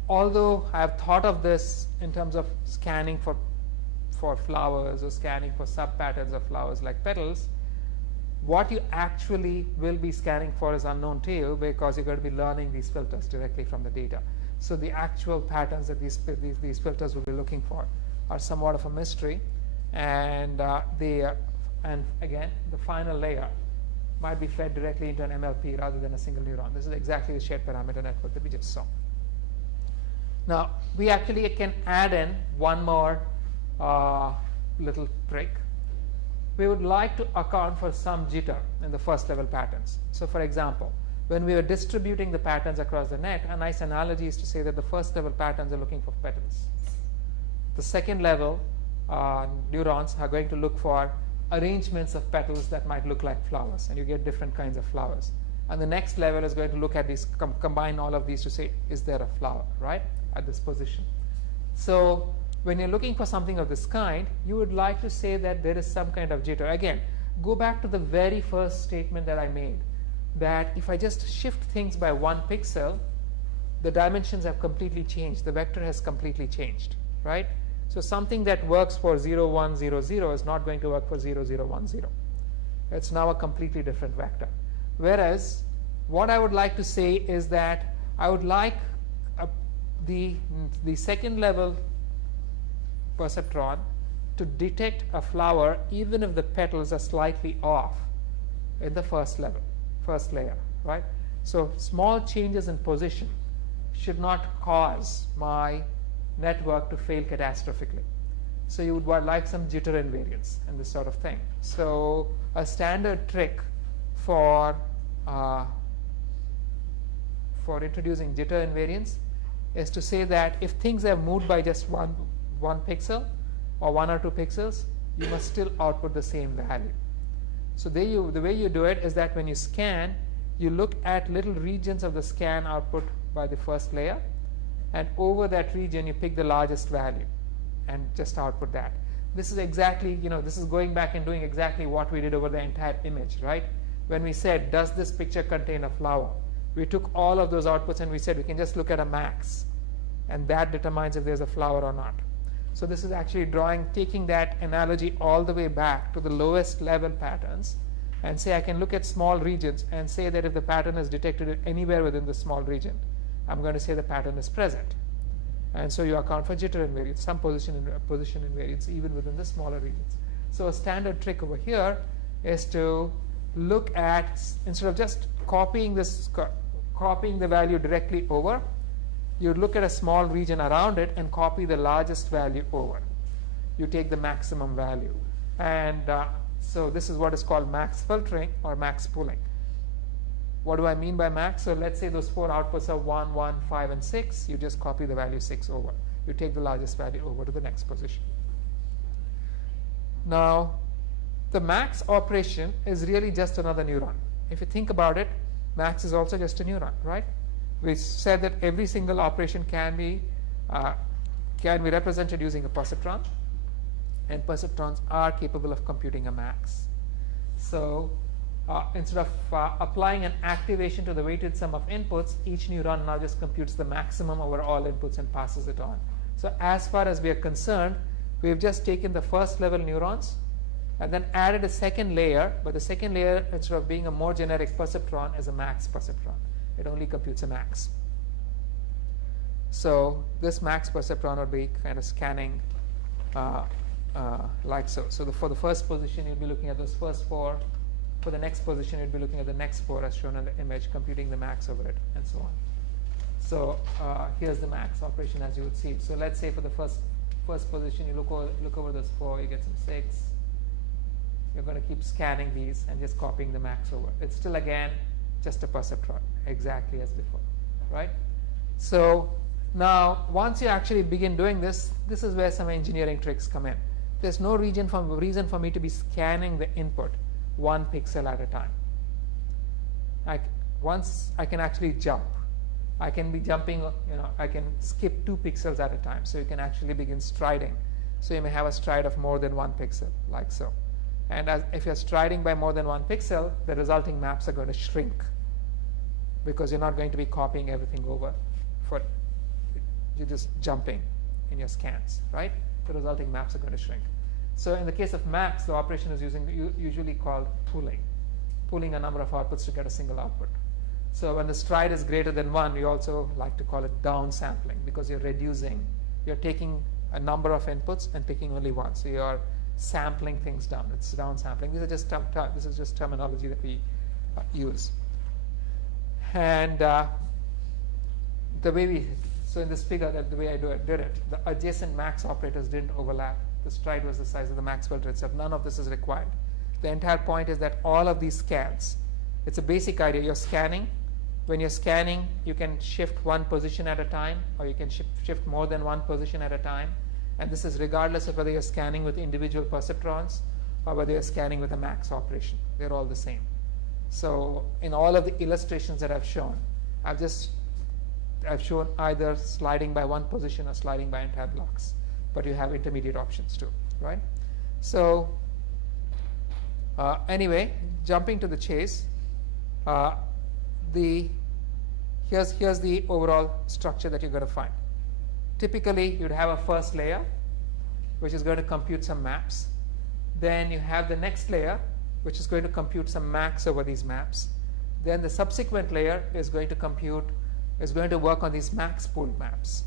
although I have thought of this in terms of scanning for flowers or scanning for sub-patterns of flowers like petals, what you actually will be scanning for is unknown to you because you're going to be learning these filters directly from the data. So the actual patterns that these filters will be looking for are somewhat of a mystery, and And again, the final layer might be fed directly into an MLP rather than a single neuron. This is exactly the shared parameter network that we just saw. Now, we actually can add in one more little trick. We would like to account for some jitter in the first level patterns. So for example, when we are distributing the patterns across the net, a nice analogy is to say that the first level patterns are looking for petals. The second level neurons are going to look for arrangements of petals that might look like flowers, and you get different kinds of flowers. And the next level is going to look at these, combine all of these to say, is there a flower, right, at this position. So when you're looking for something of this kind, you would like to say that there is some kind of jitter. Again, go back to the very first statement that I made, that if I just shift things by 1 pixel, the dimensions have completely changed. The vector has completely changed, right? So something that works for 0, 1, 0, 0 is not going to work for 0, 0, 1, 0. It's now a completely different vector. Whereas what I would like to say is that I would like the second level perceptron to detect a flower even if the petals are slightly off in the first layer, right? So small changes in position should not cause my network to fail catastrophically. So you would like some jitter invariance and this sort of thing. So a standard trick for introducing jitter invariance is to say that if things have moved by just one pixel or 1 or 2 pixels, you must still output the same value. So the way you do it is that when you scan, you look at little regions of the scan output by the first layer, and over that region you pick the largest value and just output that. This is exactly, this is going back and doing exactly what we did over the entire image, right? When we said, does this picture contain a flower? We took all of those outputs and we said we can just look at a max, and that determines if there's a flower or not. So this is actually taking that analogy all the way back to the lowest level patterns and say I can look at small regions and say that if the pattern is detected anywhere within the small region, I'm going to say the pattern is present. And so you account for jitter invariance, some position invariance even within the smaller regions. So a standard trick over here is to look at, instead of just copying the value directly over, you look at a small region around it and copy the largest value over. You take the maximum value. And so this is what is called max filtering or max pooling. What do I mean by max? So let's say those 4 outputs are 1, 1, 5, and 6. You just copy the value 6 over. You take the largest value over to the next position. Now, the max operation is really just another neuron. If you think about it, max is also just a neuron, right? We said that every single operation can be represented using a perceptron, and perceptrons are capable of computing a max. So instead of applying an activation to the weighted sum of inputs, each neuron now just computes the maximum over all inputs and passes it on. So as far as we are concerned, we have just taken the first level neurons and then added a second layer, but the second layer, instead of being a more generic perceptron, is a max perceptron. It only computes a max. So this max perceptron would be kind of scanning like so. So for the first position, you'll be looking at those first 4. For the next position, you'll be looking at the next 4 as shown in the image, computing the max over it, and so on. So here's the max operation as you would see it. So let's say for the first position, you look over those 4, you get some 6. You're going to keep scanning these and just copying the max over. It's still, again, just a perceptron, exactly as before, right? So now, once you actually begin doing this, this is where some engineering tricks come in. There's no reason for me to be scanning the input 1 pixel at a time. Once I can actually jump, I can be jumping, I can skip 2 pixels at a time. So you can actually begin striding. So you may have a stride of more than 1 pixel, like so. And if you're striding by more than 1 pixel, the resulting maps are going to shrink because you're not going to be copying everything over. You're just jumping in your scans, right? The resulting maps are going to shrink. So in the case of max, the operation is usually called pooling a number of outputs to get a single output. So when the stride is greater than 1, we also like to call it downsampling because you're taking a number of inputs and picking only one. So you're sampling things down. It's downsampling. These are just this is just terminology that we use. And the way we, so in this figure, that the way I did it, the adjacent max operators didn't overlap. The stride was the size of the max filter itself. None of this is required. The entire point is that all of these scans, it's a basic idea. You're scanning. When you're scanning, you can shift one position at a time, or you can shift more than one position at a time. And this is regardless of whether you're scanning with individual perceptrons or whether you're scanning with a max operation. They're all the same. So in all of the illustrations that I've shown, I've shown either sliding by one position or sliding by entire blocks. But you have intermediate options too, right? So anyway, jumping to the chase, here's the overall structure that you're going to find. Typically, you'd have a first layer, which is going to compute some maps. Then you have the next layer, which is going to compute some max over these maps. Then the subsequent layer is going to work on these max pooled maps,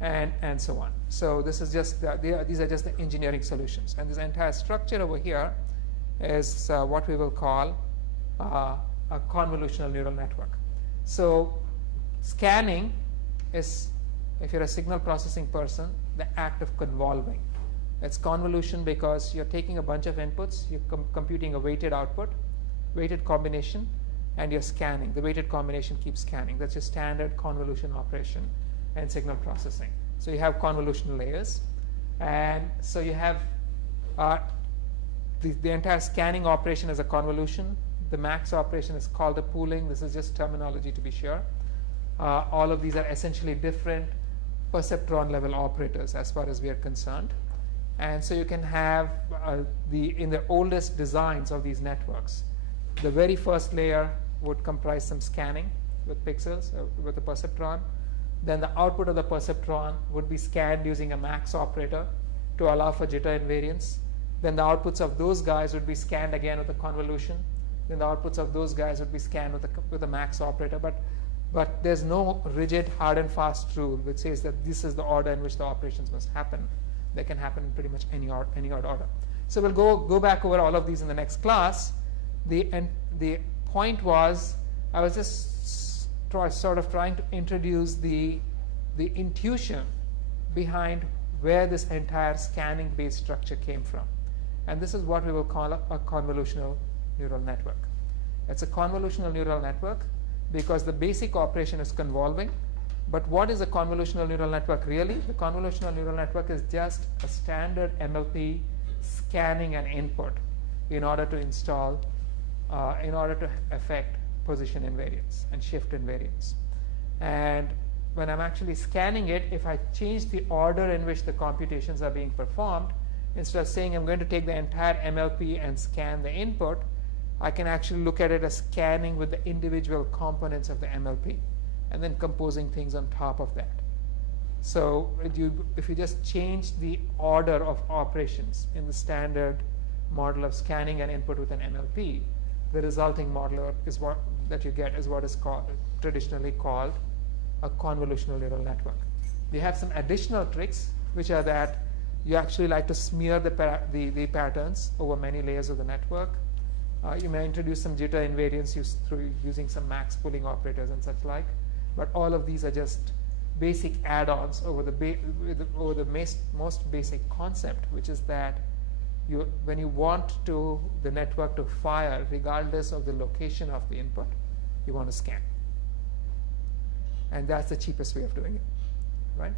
and so on. So this is just these are just the engineering solutions. And this entire structure over here is what we will call a convolutional neural network. So scanning is, if you're a signal processing person, the act of convolving. It's convolution because you're taking a bunch of inputs, you're computing a weighted output, weighted combination, and you're scanning. The weighted combination keeps scanning. That's your standard convolution operation and signal processing. So you have convolutional layers. And so you have the entire scanning operation is a convolution. The max operation is called a pooling. This is just terminology to be sure. All of these are essentially different perceptron level operators as far as we are concerned. And so you can have in the oldest designs of these networks, the very first layer would comprise some scanning with pixels, with a perceptron. Then the output of the perceptron would be scanned using a max operator to allow for jitter invariance. Then the outputs of those guys would be scanned again with a convolution. Then the outputs of those guys would be scanned with a max operator. But there's no rigid, hard and fast rule which says that this is the order in which the operations must happen. They can happen in pretty much any odd order. So we'll go back over all of these in the next class. The point was, I was just sort of trying to introduce the intuition behind where this entire scanning-based structure came from. And this is what we will call a convolutional neural network. It's a convolutional neural network because the basic operation is convolving. But what is a convolutional neural network really? The convolutional neural network is just a standard MLP scanning an input in order to affect position invariance and shift invariance. And when I'm actually scanning it, if I change the order in which the computations are being performed, instead of saying I'm going to take the entire MLP and scan the input, I can actually look at it as scanning with the individual components of the MLP and then composing things on top of that. So if you just change the order of operations in the standard model of scanning an input with an MLP, the resulting model is what is traditionally called a convolutional neural network. We have some additional tricks, which are that you actually like to smear the patterns over many layers of the network. You may introduce some jitter invariance through using some max pooling operators and such like. But all of these are just basic add-ons over the most basic concept, which is that when you want the network to fire, regardless of the location of the input, you want to scan. And that's the cheapest way of doing it, right?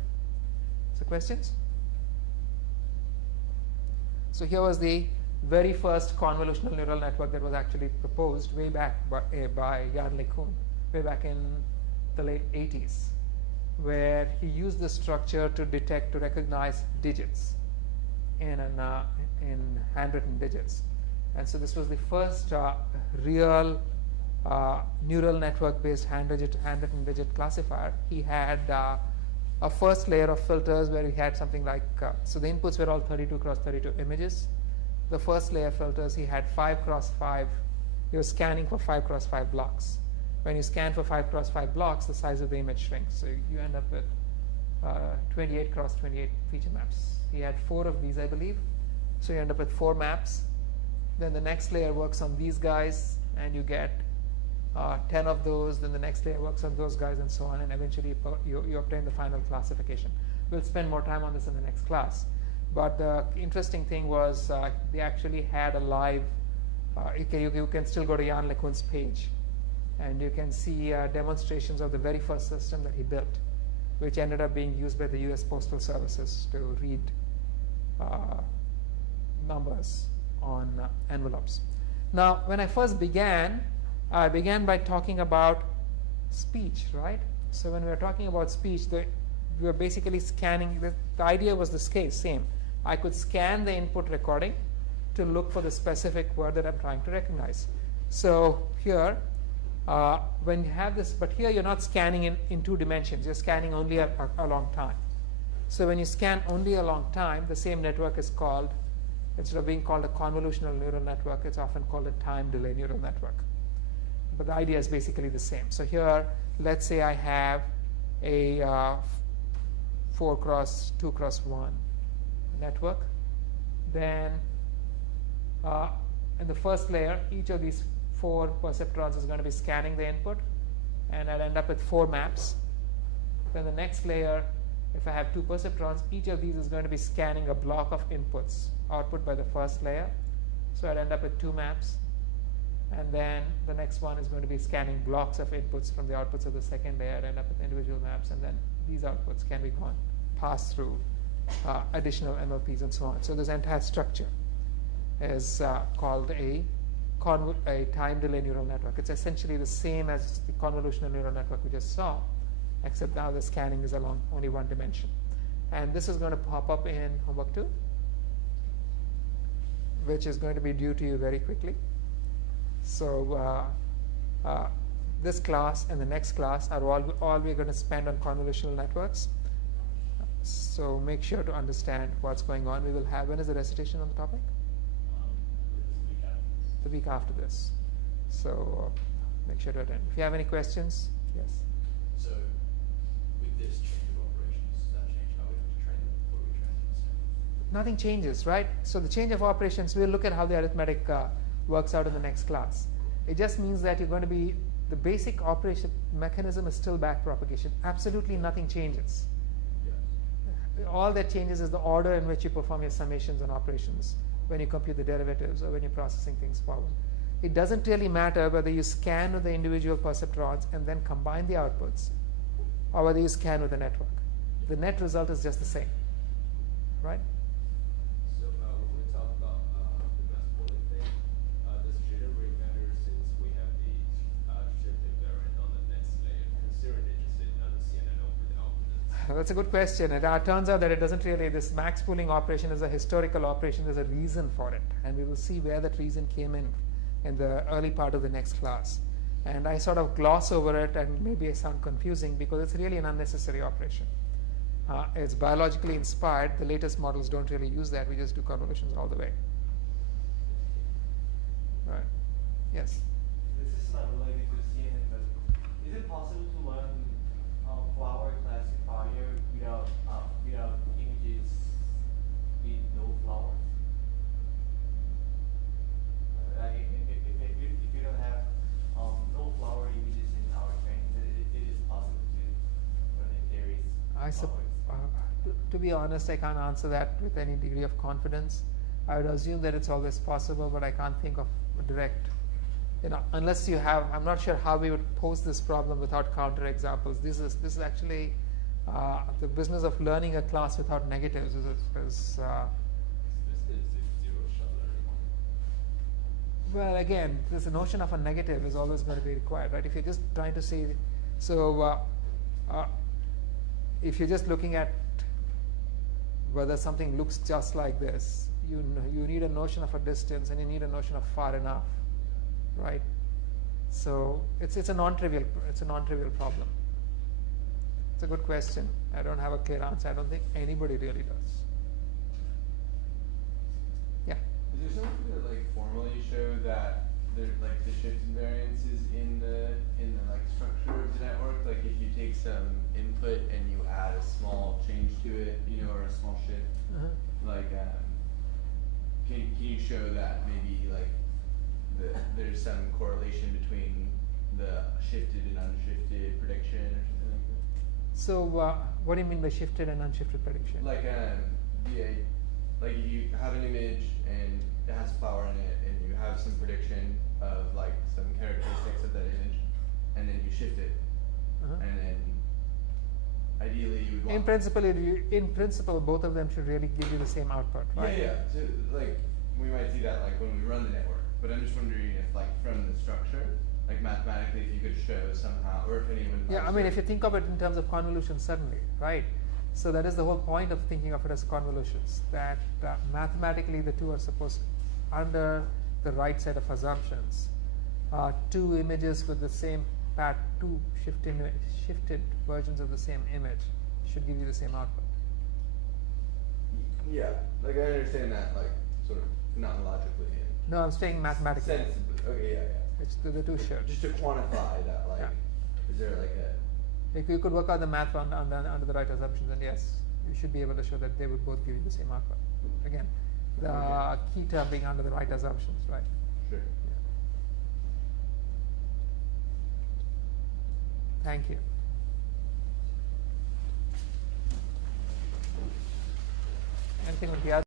So questions? So here was the very first convolutional neural network that was actually proposed way back by Jan LeCun, way back in the late 80s, where he used the structure to recognize digits in handwritten digits. And so this was the first real neural network-based handwritten digit classifier. He had a first layer of filters where he had something like, so the inputs were all 32 cross 32 images. The first layer filters, he had 5 cross 5. He was scanning for 5 cross 5 blocks. When you scan for 5 cross 5 blocks, the size of the image shrinks. So you end up with 28 cross 28 feature maps. He had 4 of these, I believe. So you end up with 4 maps. Then the next layer works on these guys, and you get 10 of those. Then the next layer works on those guys, and so on, and eventually you obtain the final classification. We'll spend more time on this in the next class. But the interesting thing was they actually had a live, you can still go to Jan LeCun's page, and you can see demonstrations of the very first system that he built, which ended up being used by the US Postal Services to read numbers on envelopes. Now, when I first began, I began by talking about speech, right? So when we were talking about speech, we were basically scanning. The idea was the same. I could scan the input recording to look for the specific word that I'm trying to recognize. So here, when you have this, but here you're not scanning in 2 dimensions. You're scanning only a long time. So when you scan only a long time, the same network is called, instead of being called a convolutional neural network, it's often called a time delay neural network. But the idea is basically the same. So here, let's say I have a 4x2x1 network. Then in the first layer, each of these 4 perceptrons is going to be scanning the input, and I'll end up with 4 maps. Then the next layer, if I have 2 perceptrons, each of these is going to be scanning a block of inputs output by the first layer. So I'd end up with 2 maps. And then the next one is going to be scanning blocks of inputs from the outputs of the second layer, end up with individual maps, and then these outputs can be passed through additional MLPs and so on. So this entire structure is called a time delay neural network. It's essentially the same as the convolutional neural network we just saw, except now the scanning is along only 1 dimension. And this is going to pop up in homework 2, which is going to be due to you very quickly. So this class and the next class are all we're going to spend on convolutional networks. So make sure to understand what's going on. We will have, when is the recitation on the topic? The week after this. So make sure to attend. If you have any questions, yes. So with this change of operations, does that change how we have to train them? Or we train them the same? Nothing changes, right? So the change of operations, we'll look at how the arithmetic works out in the next class. It just means that you're going to be, the basic operation mechanism is still backpropagation. Absolutely nothing changes. Yes. All that changes is the order in which you perform your summations and operations when you compute the derivatives or when you're processing things forward. It doesn't really matter whether you scan with the individual perceptrons and then combine the outputs, or whether you scan with the network. The net result is just the same, right? So when we talk about the mass pooling thing, does jitter rate matter since we have the shift invariant on the next layer? Considering it just another CNN over the output. That's a good question. It turns out that it doesn't really, this max pooling operation is a historical operation. There's a reason for it. And we will see where that reason came in the early part of the next class. And I sort of gloss over it, and maybe I sound confusing because it's really an unnecessary operation. It's biologically inspired. The latest models don't really use that. We just do convolutions all the way. Right. Yes? This is not related to CNN, but is it possible to run flower classifier without images with no flowers? Like if you don't have no flower images in our training, it is possible to run if there is flowers. To be honest, I can't answer that with any degree of confidence. I would assume that it's always possible, but I can't think of a direct, unless you have, I'm not sure how we would pose this problem without counterexamples. This is actually the business of learning a class without negatives is This is zero-shot learning. well, again, this notion of a negative is always going to be required, right? If you're just trying to say, so if you're just looking at whether something looks just like this, you need a notion of a distance and you need a notion of far enough, right? So it's a non-trivial problem. It's a good question. I don't have a clear answer. I don't think anybody really does. Yeah. Is there something to like formally show that there like the shift invariance is in the like structure of the network? Like if you take some input and you add a small change to it, or a small shift, like can you show that maybe like there's some correlation between the shifted and unshifted prediction or something like that? So what do you mean by shifted and unshifted prediction? Like like if you have an image and it has flower in it, and you have some prediction of like some characteristics of that image, and then you shift it, and then ideally you would want. In principle, both of them should really give you the same output, right? Yeah. So like we might see that like when we run the network, but I'm just wondering if like from the structure, like mathematically, if you could show somehow, or if anyone. Yeah, I mean, if you think of it in terms of convolution, certainly, right? So that is the whole point of thinking of it as convolutions, that mathematically the two are supposed, under the right set of assumptions, two images with the same path, two shifted versions of the same image should give you the same output. Yeah, like I understand that, like sort of not logically. No, I'm saying mathematically. Sensibly. Okay, yeah. It's the two should. Just to quantify that, like, is there like a. If you could work out the math under the right assumptions, then yes, you should be able to show that they would both give you the same output. Again, the key term being under the right assumptions, right? Sure. Yeah. Thank you. Anything with the other?